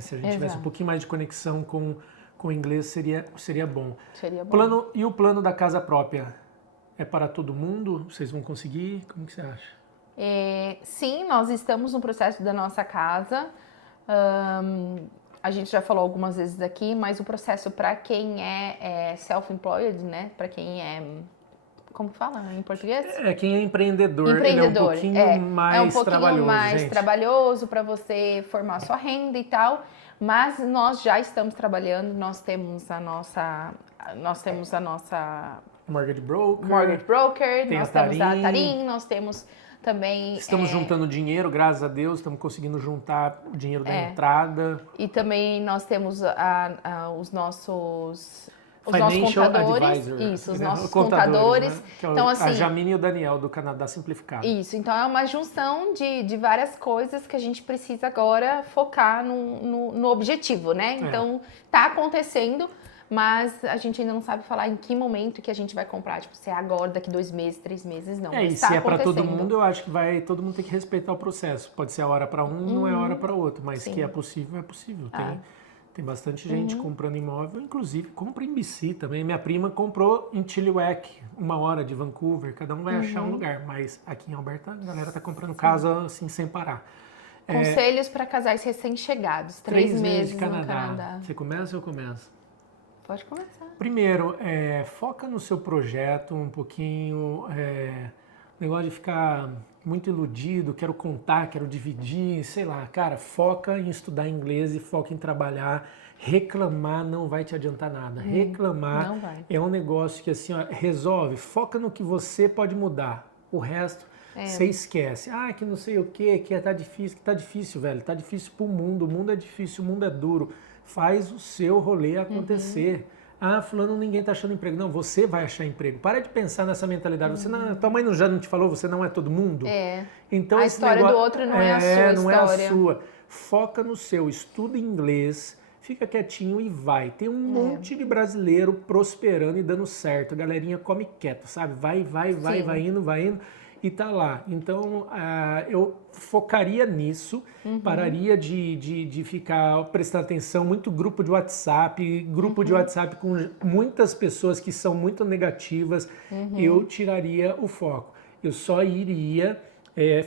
Se a gente tivesse um pouquinho mais de conexão com o inglês, seria bom. Seria bom. E o plano da casa própria? É para todo mundo? Vocês vão conseguir? Como que você acha? Sim, nós estamos no processo da nossa casa. A gente já falou algumas vezes aqui, mas o processo para quem é self-employed, né? Para quem é... Como fala em português? Quem é empreendedor, ele é um pouquinho mais trabalhoso, mais trabalhoso para você formar sua renda e tal, mas nós já estamos trabalhando, nós temos a nossa mortgage broker, nós temos a Tarim, nós temos também... Estamos juntando dinheiro, graças a Deus, estamos conseguindo juntar o dinheiro da entrada. E também nós temos os nossos contadores, advisor, isso, os nossos contadores. Né? Que é então, assim, a Jamine e o Daniel do Canadá Simplificado. Isso, então é uma junção de várias coisas que a gente precisa agora focar no objetivo, né? Então, tá acontecendo, mas a gente ainda não sabe falar em que momento que a gente vai comprar, tipo, se é agora, daqui 2 meses, 3 meses, não. E se é para todo mundo, eu acho que todo mundo tem que respeitar o processo. Pode ser a hora para um, não é a hora para outro, mas que é possível, é possível. Tem bastante gente comprando imóvel, inclusive compra em BC também. Minha prima comprou em Chilliwack, 1 hora de Vancouver, cada um vai achar um lugar, mas aqui em Alberta a galera tá comprando casa assim sem parar. Conselhos para casais recém-chegados, 3 meses de Canadá. no Canadá. Você começa ou eu começo? Pode começar. Primeiro, foca no seu projeto um pouquinho, negócio de ficar muito iludido, quero contar, quero dividir, sei lá, cara, foca em estudar inglês e foca em trabalhar. Reclamar não vai te adiantar nada. Reclamar é um negócio que assim, ó, resolve, foca no que você pode mudar. O resto você esquece. Que não sei o que tá difícil, velho. Tá difícil pro mundo, o mundo é difícil, o mundo é duro. Faz o seu rolê acontecer. Fulano, ninguém tá achando emprego. Não, você vai achar emprego. Para de pensar nessa mentalidade. Você tua mãe já não te falou, você não é todo mundo? Então, a história do outro não é a sua não história. É a sua. Foca no seu, estuda inglês, fica quietinho e vai. Tem um monte de brasileiro prosperando e dando certo. A galerinha come quieto, sabe? Vai indo e tá lá. Então, eu focaria nisso, pararia de ficar prestando atenção, muito grupo de WhatsApp, de WhatsApp com muitas pessoas que são muito negativas, eu tiraria o foco. Eu só iria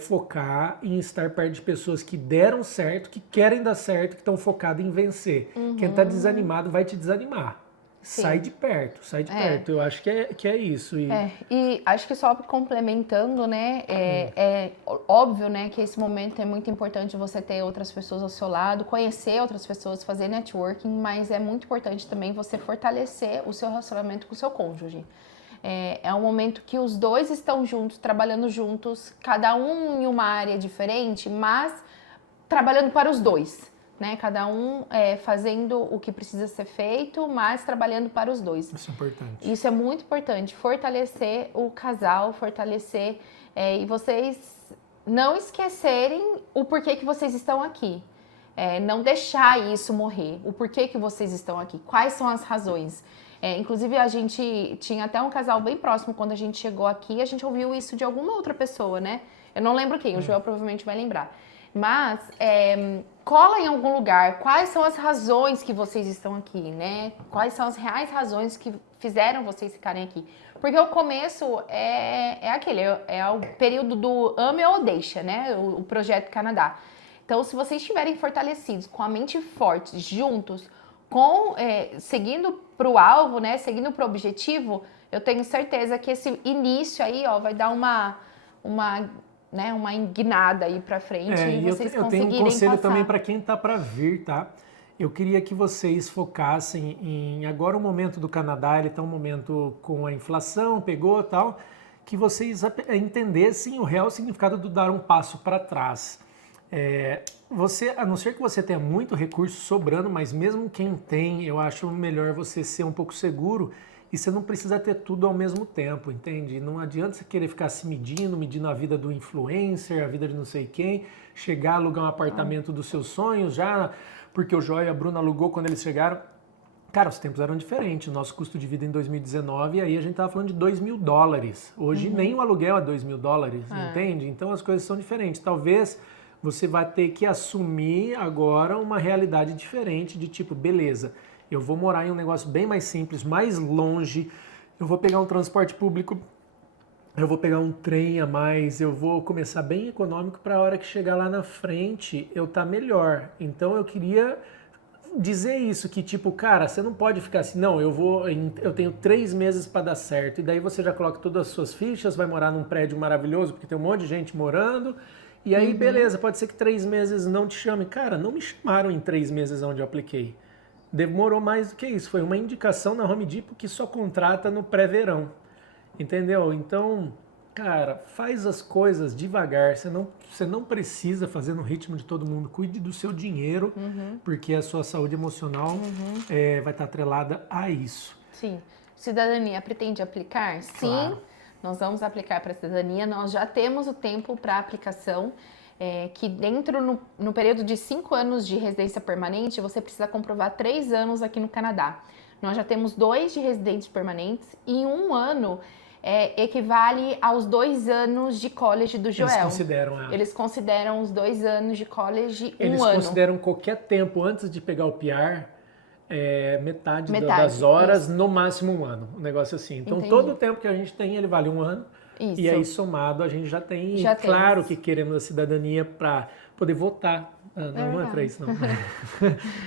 focar em estar perto de pessoas que deram certo, que querem dar certo, que estão focados em vencer. Quem está desanimado vai te desanimar. Sim. Sai de perto. Eu acho que é isso. E acho que só complementando, né, é óbvio, né, que esse momento é muito importante você ter outras pessoas ao seu lado, conhecer outras pessoas, fazer networking, mas é muito importante também você fortalecer o seu relacionamento com o seu cônjuge. É um momento que os dois estão juntos, trabalhando juntos, cada um em uma área diferente, mas trabalhando para os dois, né? Cada um fazendo o que precisa ser feito, mas trabalhando para os dois. Isso é importante. Isso é muito importante, fortalecer o casal, fortalecer e vocês não esquecerem o porquê que vocês estão aqui. Não deixar isso morrer, o porquê que vocês estão aqui, quais são as razões. Inclusive, a gente tinha até um casal bem próximo quando a gente chegou aqui, a gente ouviu isso de alguma outra pessoa, né? Eu não lembro quem, o Joel provavelmente vai lembrar. Mas, cola em algum lugar, quais são as razões que vocês estão aqui, né? Quais são as reais razões que fizeram vocês ficarem aqui? Porque o começo é o período do ame ou deixa, né? O Projeto Canadá. Então, se vocês estiverem fortalecidos, com a mente forte, juntos, seguindo para o alvo, né, seguindo para o objetivo, eu tenho certeza que esse início aí, vai dar uma guinada aí para frente e vocês eu conseguirem tenho um conselho passar. também para quem tá para vir, tá? Eu queria que vocês focassem em agora o momento do Canadá, ele tá um momento com a inflação, pegou tal, que vocês entendessem o real significado do dar um passo para trás. A não ser que você tenha muito recurso sobrando, mas mesmo quem tem, eu acho melhor você ser um pouco seguro e você não precisa ter tudo ao mesmo tempo, entende? Não adianta você querer ficar se medindo a vida do influencer, a vida de não sei quem, chegar a alugar um apartamento dos seus sonhos já, porque o Joel e a Bruna alugou quando eles chegaram. Cara, os tempos eram diferentes, o nosso custo de vida em 2019, aí a gente tava falando de $2.000. Hoje nem o aluguel é $2.000, entende? Então as coisas são diferentes. Talvez você vai ter que assumir agora uma realidade diferente de tipo, beleza, eu vou morar em um negócio bem mais simples, mais longe, eu vou pegar um transporte público, eu vou pegar um trem a mais, eu vou começar bem econômico para a hora que chegar lá na frente eu tá melhor. Então eu queria dizer isso, que tipo, cara, você não pode ficar assim, não, eu tenho 3 meses para dar certo, e daí você já coloca todas as suas fichas, vai morar num prédio maravilhoso, porque tem um monte de gente morando. E aí, beleza, pode ser que 3 meses não te chame. Cara, não me chamaram em 3 meses onde eu apliquei. Demorou mais do que isso. Foi uma indicação na Home Depot que só contrata no pré-verão. Entendeu? Então, cara, faz as coisas devagar. Você não precisa fazer no ritmo de todo mundo. Cuide do seu dinheiro, porque a sua saúde emocional vai estar atrelada a isso. Sim. Cidadania pretende aplicar? Sim. Claro. Nós vamos aplicar para a cidadania, nós já temos o tempo para aplicação, que no período de 5 anos de residência permanente, você precisa comprovar 3 anos aqui no Canadá. Nós já temos 2 de residentes permanentes e 1 ano equivale aos 2 anos de college do Joel. Eles consideram os 2 anos de college um ano. Eles consideram qualquer tempo antes de pegar o PR, metade das horas, no máximo 1 ano, um negócio assim. Então, todo o tempo que a gente tem, ele vale 1 ano. Isso. E aí, somado, a gente já tem, claro que queremos a cidadania para poder votar. Não é para isso, não.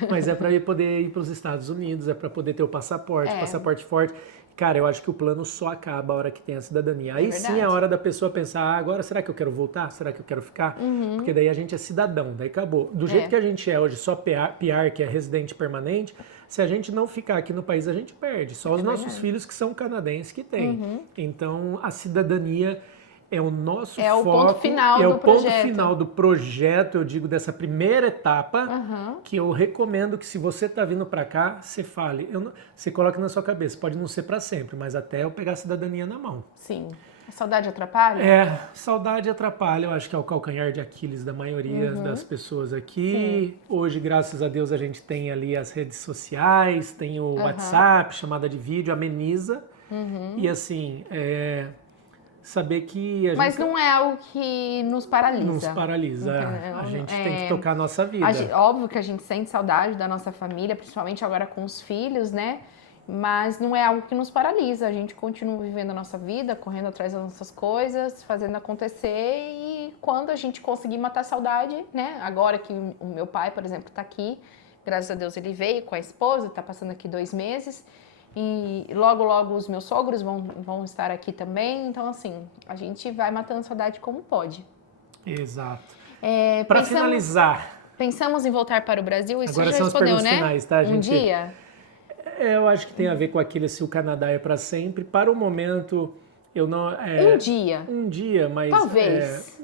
Mas é para poder ir para os Estados Unidos, é para poder ter o passaporte forte. Cara, eu acho que o plano só acaba a hora que tem a cidadania. Aí sim é a hora da pessoa pensar, agora será que eu quero voltar? Será que eu quero ficar? Porque daí a gente é cidadão, daí acabou. Do jeito que a gente é hoje, só PR, que é residente permanente, se a gente não ficar aqui no país, a gente perde. Só os nossos filhos que são canadenses que têm. Então, a cidadania é o nosso foco. É o ponto final do projeto. É o ponto final do projeto, eu digo, dessa primeira etapa, que eu recomendo que se você está vindo para cá, você fale. Você coloque na sua cabeça, pode não ser para sempre, mas até eu pegar a cidadania na mão. Sim. A saudade atrapalha? Saudade atrapalha, eu acho que é o calcanhar de Aquiles da maioria das pessoas aqui. Sim. Hoje, graças a Deus, a gente tem ali as redes sociais, tem o WhatsApp, chamada de vídeo, ameniza. E assim, saber que Mas não é algo que nos paralisa. Nos paralisa. A gente tem que tocar a nossa vida. Óbvio que a gente sente saudade da nossa família, principalmente agora com os filhos, né? Mas não é algo que nos paralisa. A gente continua vivendo a nossa vida, correndo atrás das nossas coisas, fazendo acontecer. E quando a gente conseguir matar a saudade, né? Agora que o meu pai, por exemplo, está aqui, graças a Deus ele veio com a esposa, está passando aqui 2 meses. E logo, logo os meus sogros vão estar aqui também. Então, assim, a gente vai matando a saudade como pode. Exato. Para finalizar... Pensamos em voltar para o Brasil? Isso agora já são respondeu, as né? Finais, tá, gente? Um dia? Eu acho que tem a ver com aquilo se o Canadá é para sempre. Para o momento, eu não... um dia? Um dia, mas... Talvez.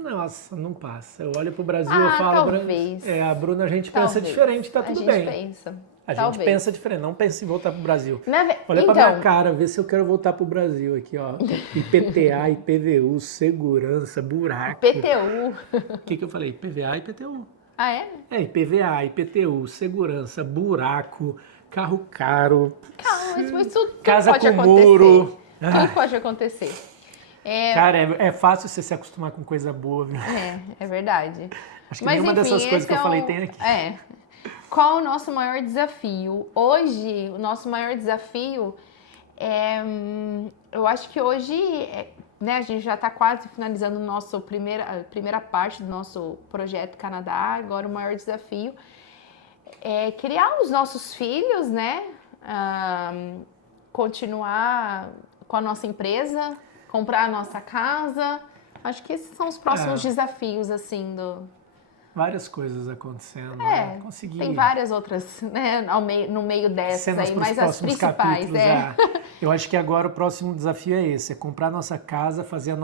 Nossa, não passa. Eu olho pro Brasil e falo... Talvez. A Bruna, a gente pensa diferente, tá tudo bem. A gente pensa diferente, não pensa em voltar pro Brasil. Olha pra minha cara, vê se eu quero voltar pro Brasil aqui, ó. IPTA, IPVU, segurança, buraco. IPTU. O que eu falei? IPVA e IPTU. Ah, é? IPVA, IPTU, segurança, buraco, carro caro. Calma, isso tudo casa pode com acontecer. Muro. Tudo pode acontecer. Cara, é fácil você se acostumar com coisa boa, viu? É verdade. Acho que nenhuma dessas coisas que eu falei tem aqui. Qual o nosso maior desafio? Hoje, o nosso maior desafio eu acho que hoje, né, a gente já está quase finalizando a primeira parte do nosso projeto Canadá. Agora o maior desafio é criar os nossos filhos, né? Continuar com a nossa empresa, comprar a nossa casa. Acho que esses são os próximos desafios, assim, várias coisas acontecendo. Conseguir... Tem várias outras, né, no meio dessas aí, mas as principais. Eu acho que agora o próximo desafio é esse, é comprar a nossa casa, fazer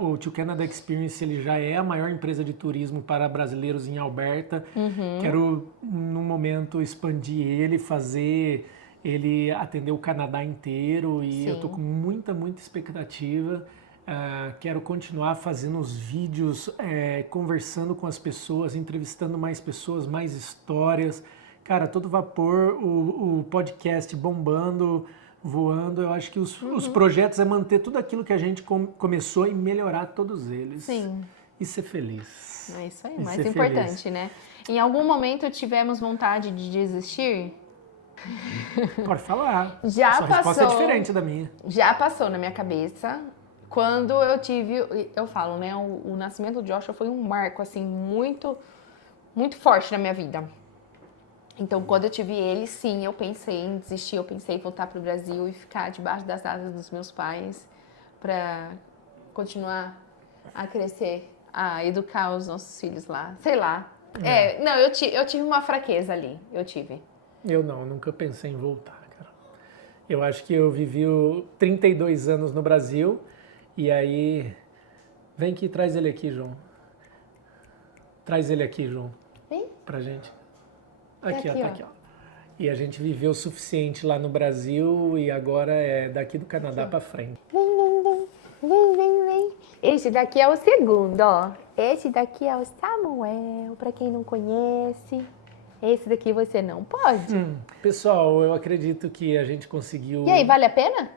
o To Canada Experience, ele já é a maior empresa de turismo para brasileiros em Alberta. Quero, no momento, expandir ele, fazer ele atender o Canadá inteiro e eu tô com muita expectativa. Quero continuar fazendo os vídeos, conversando com as pessoas, entrevistando mais pessoas, mais histórias. Cara, todo vapor, o podcast bombando, voando. Eu acho que os projetos é manter tudo aquilo que a gente começou e melhorar todos eles. Sim. E ser feliz. É isso aí, mais importante, feliz. Né? Em algum momento tivemos vontade de desistir? Pode falar. Já Sua resposta é diferente da minha. Já passou na minha cabeça. Quando eu falo, né, o nascimento do Joshua foi um marco, assim, muito, muito forte na minha vida. Então, quando eu tive ele, sim, eu pensei em desistir, eu pensei em voltar para o Brasil e ficar debaixo das asas dos meus pais para continuar a crescer, a educar os nossos filhos lá, sei lá. Não, eu tive uma fraqueza ali, Eu nunca pensei em voltar, cara. Eu acho que eu vivi 32 anos no Brasil. E aí, vem aqui, traz ele aqui, João. Traz ele aqui, João. Vem? Pra gente. Aqui, tá aqui, ó. E a gente viveu o suficiente lá no Brasil e agora é daqui do Canadá pra frente. Vem. Esse daqui é o segundo, ó. Esse daqui é o Samuel, pra quem não conhece. Esse daqui você não pode. Pessoal, eu acredito que a gente conseguiu... E aí, vale a pena?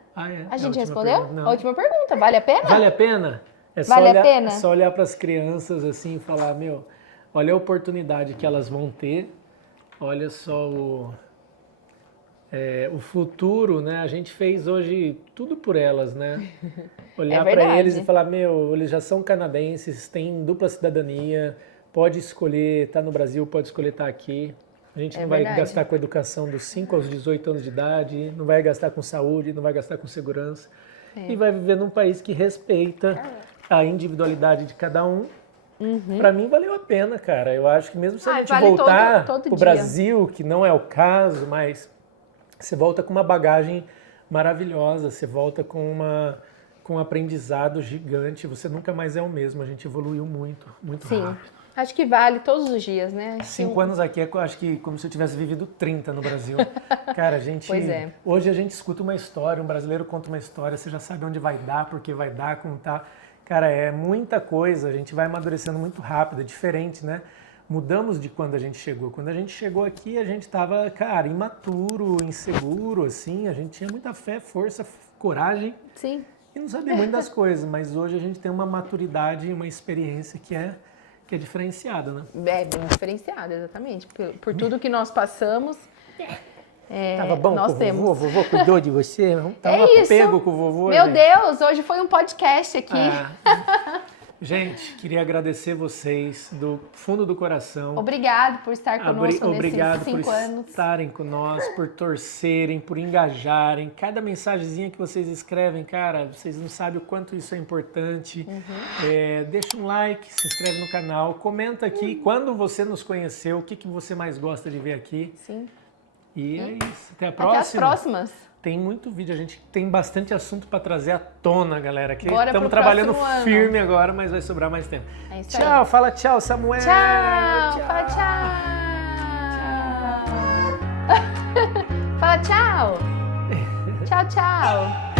A gente respondeu? A última pergunta, vale a pena? Vale a pena? É só olhar para as crianças assim e falar, olha a oportunidade que elas vão ter, olha só o futuro, né? A gente fez hoje tudo por elas, né? Olhar para eles e falar, eles já são canadenses, têm dupla cidadania, pode escolher estar no Brasil, pode escolher estar aqui. A gente não vai gastar com educação dos 5 aos 18 anos de idade, não vai gastar com saúde, não vai gastar com segurança. E vai viver num país que respeita a individualidade de cada um. Pra mim valeu a pena, cara. Eu acho que mesmo se a gente voltar pro Brasil, que não é o caso, mas você volta com uma bagagem maravilhosa, você volta com um aprendizado gigante, você nunca mais é o mesmo. A gente evoluiu muito rápido. Acho que vale todos os dias, né? 5 anos aqui é acho que como se eu tivesse vivido 30 no Brasil. Cara, a gente... Pois é. Hoje a gente escuta uma história, um brasileiro conta uma história, você já sabe onde vai dar, porque vai dar, como tá. Cara, é muita coisa, a gente vai amadurecendo muito rápido, é diferente, né? Mudamos de quando a gente chegou. Quando a gente chegou aqui, a gente tava, cara, imaturo, inseguro, assim. A gente tinha muita fé, força, coragem. Sim. E não sabia muito das coisas, mas hoje a gente tem uma maturidade e uma experiência que é diferenciada, né? É bem diferenciado, exatamente. Por tudo que nós passamos, Tava bom nós com o temos. vovô? O vovô cuidou de você? Tava É isso. apego com o vovô? Meu gente? Deus, hoje foi um podcast aqui. Gente, queria agradecer vocês do fundo do coração. Obrigado por estar conosco Obrigado nesses 5 por anos. estarem com nós, por torcerem, por engajarem. Cada mensagenzinha que vocês escrevem, cara, vocês não sabem o quanto isso é importante. Deixa um like, se inscreve no canal, comenta aqui quando você nos conheceu, o que você mais gosta de ver aqui. Sim. E é isso. Até a próxima. Até as próximas. Tem muito vídeo, a gente tem bastante assunto para trazer à tona, galera. Que Bora estamos pro trabalhando próximo firme agora, mas vai sobrar mais tempo. É isso aí. Tchau, fala tchau, Samuel. Tchau, fala tchau. Fala tchau. Tchau, tchau.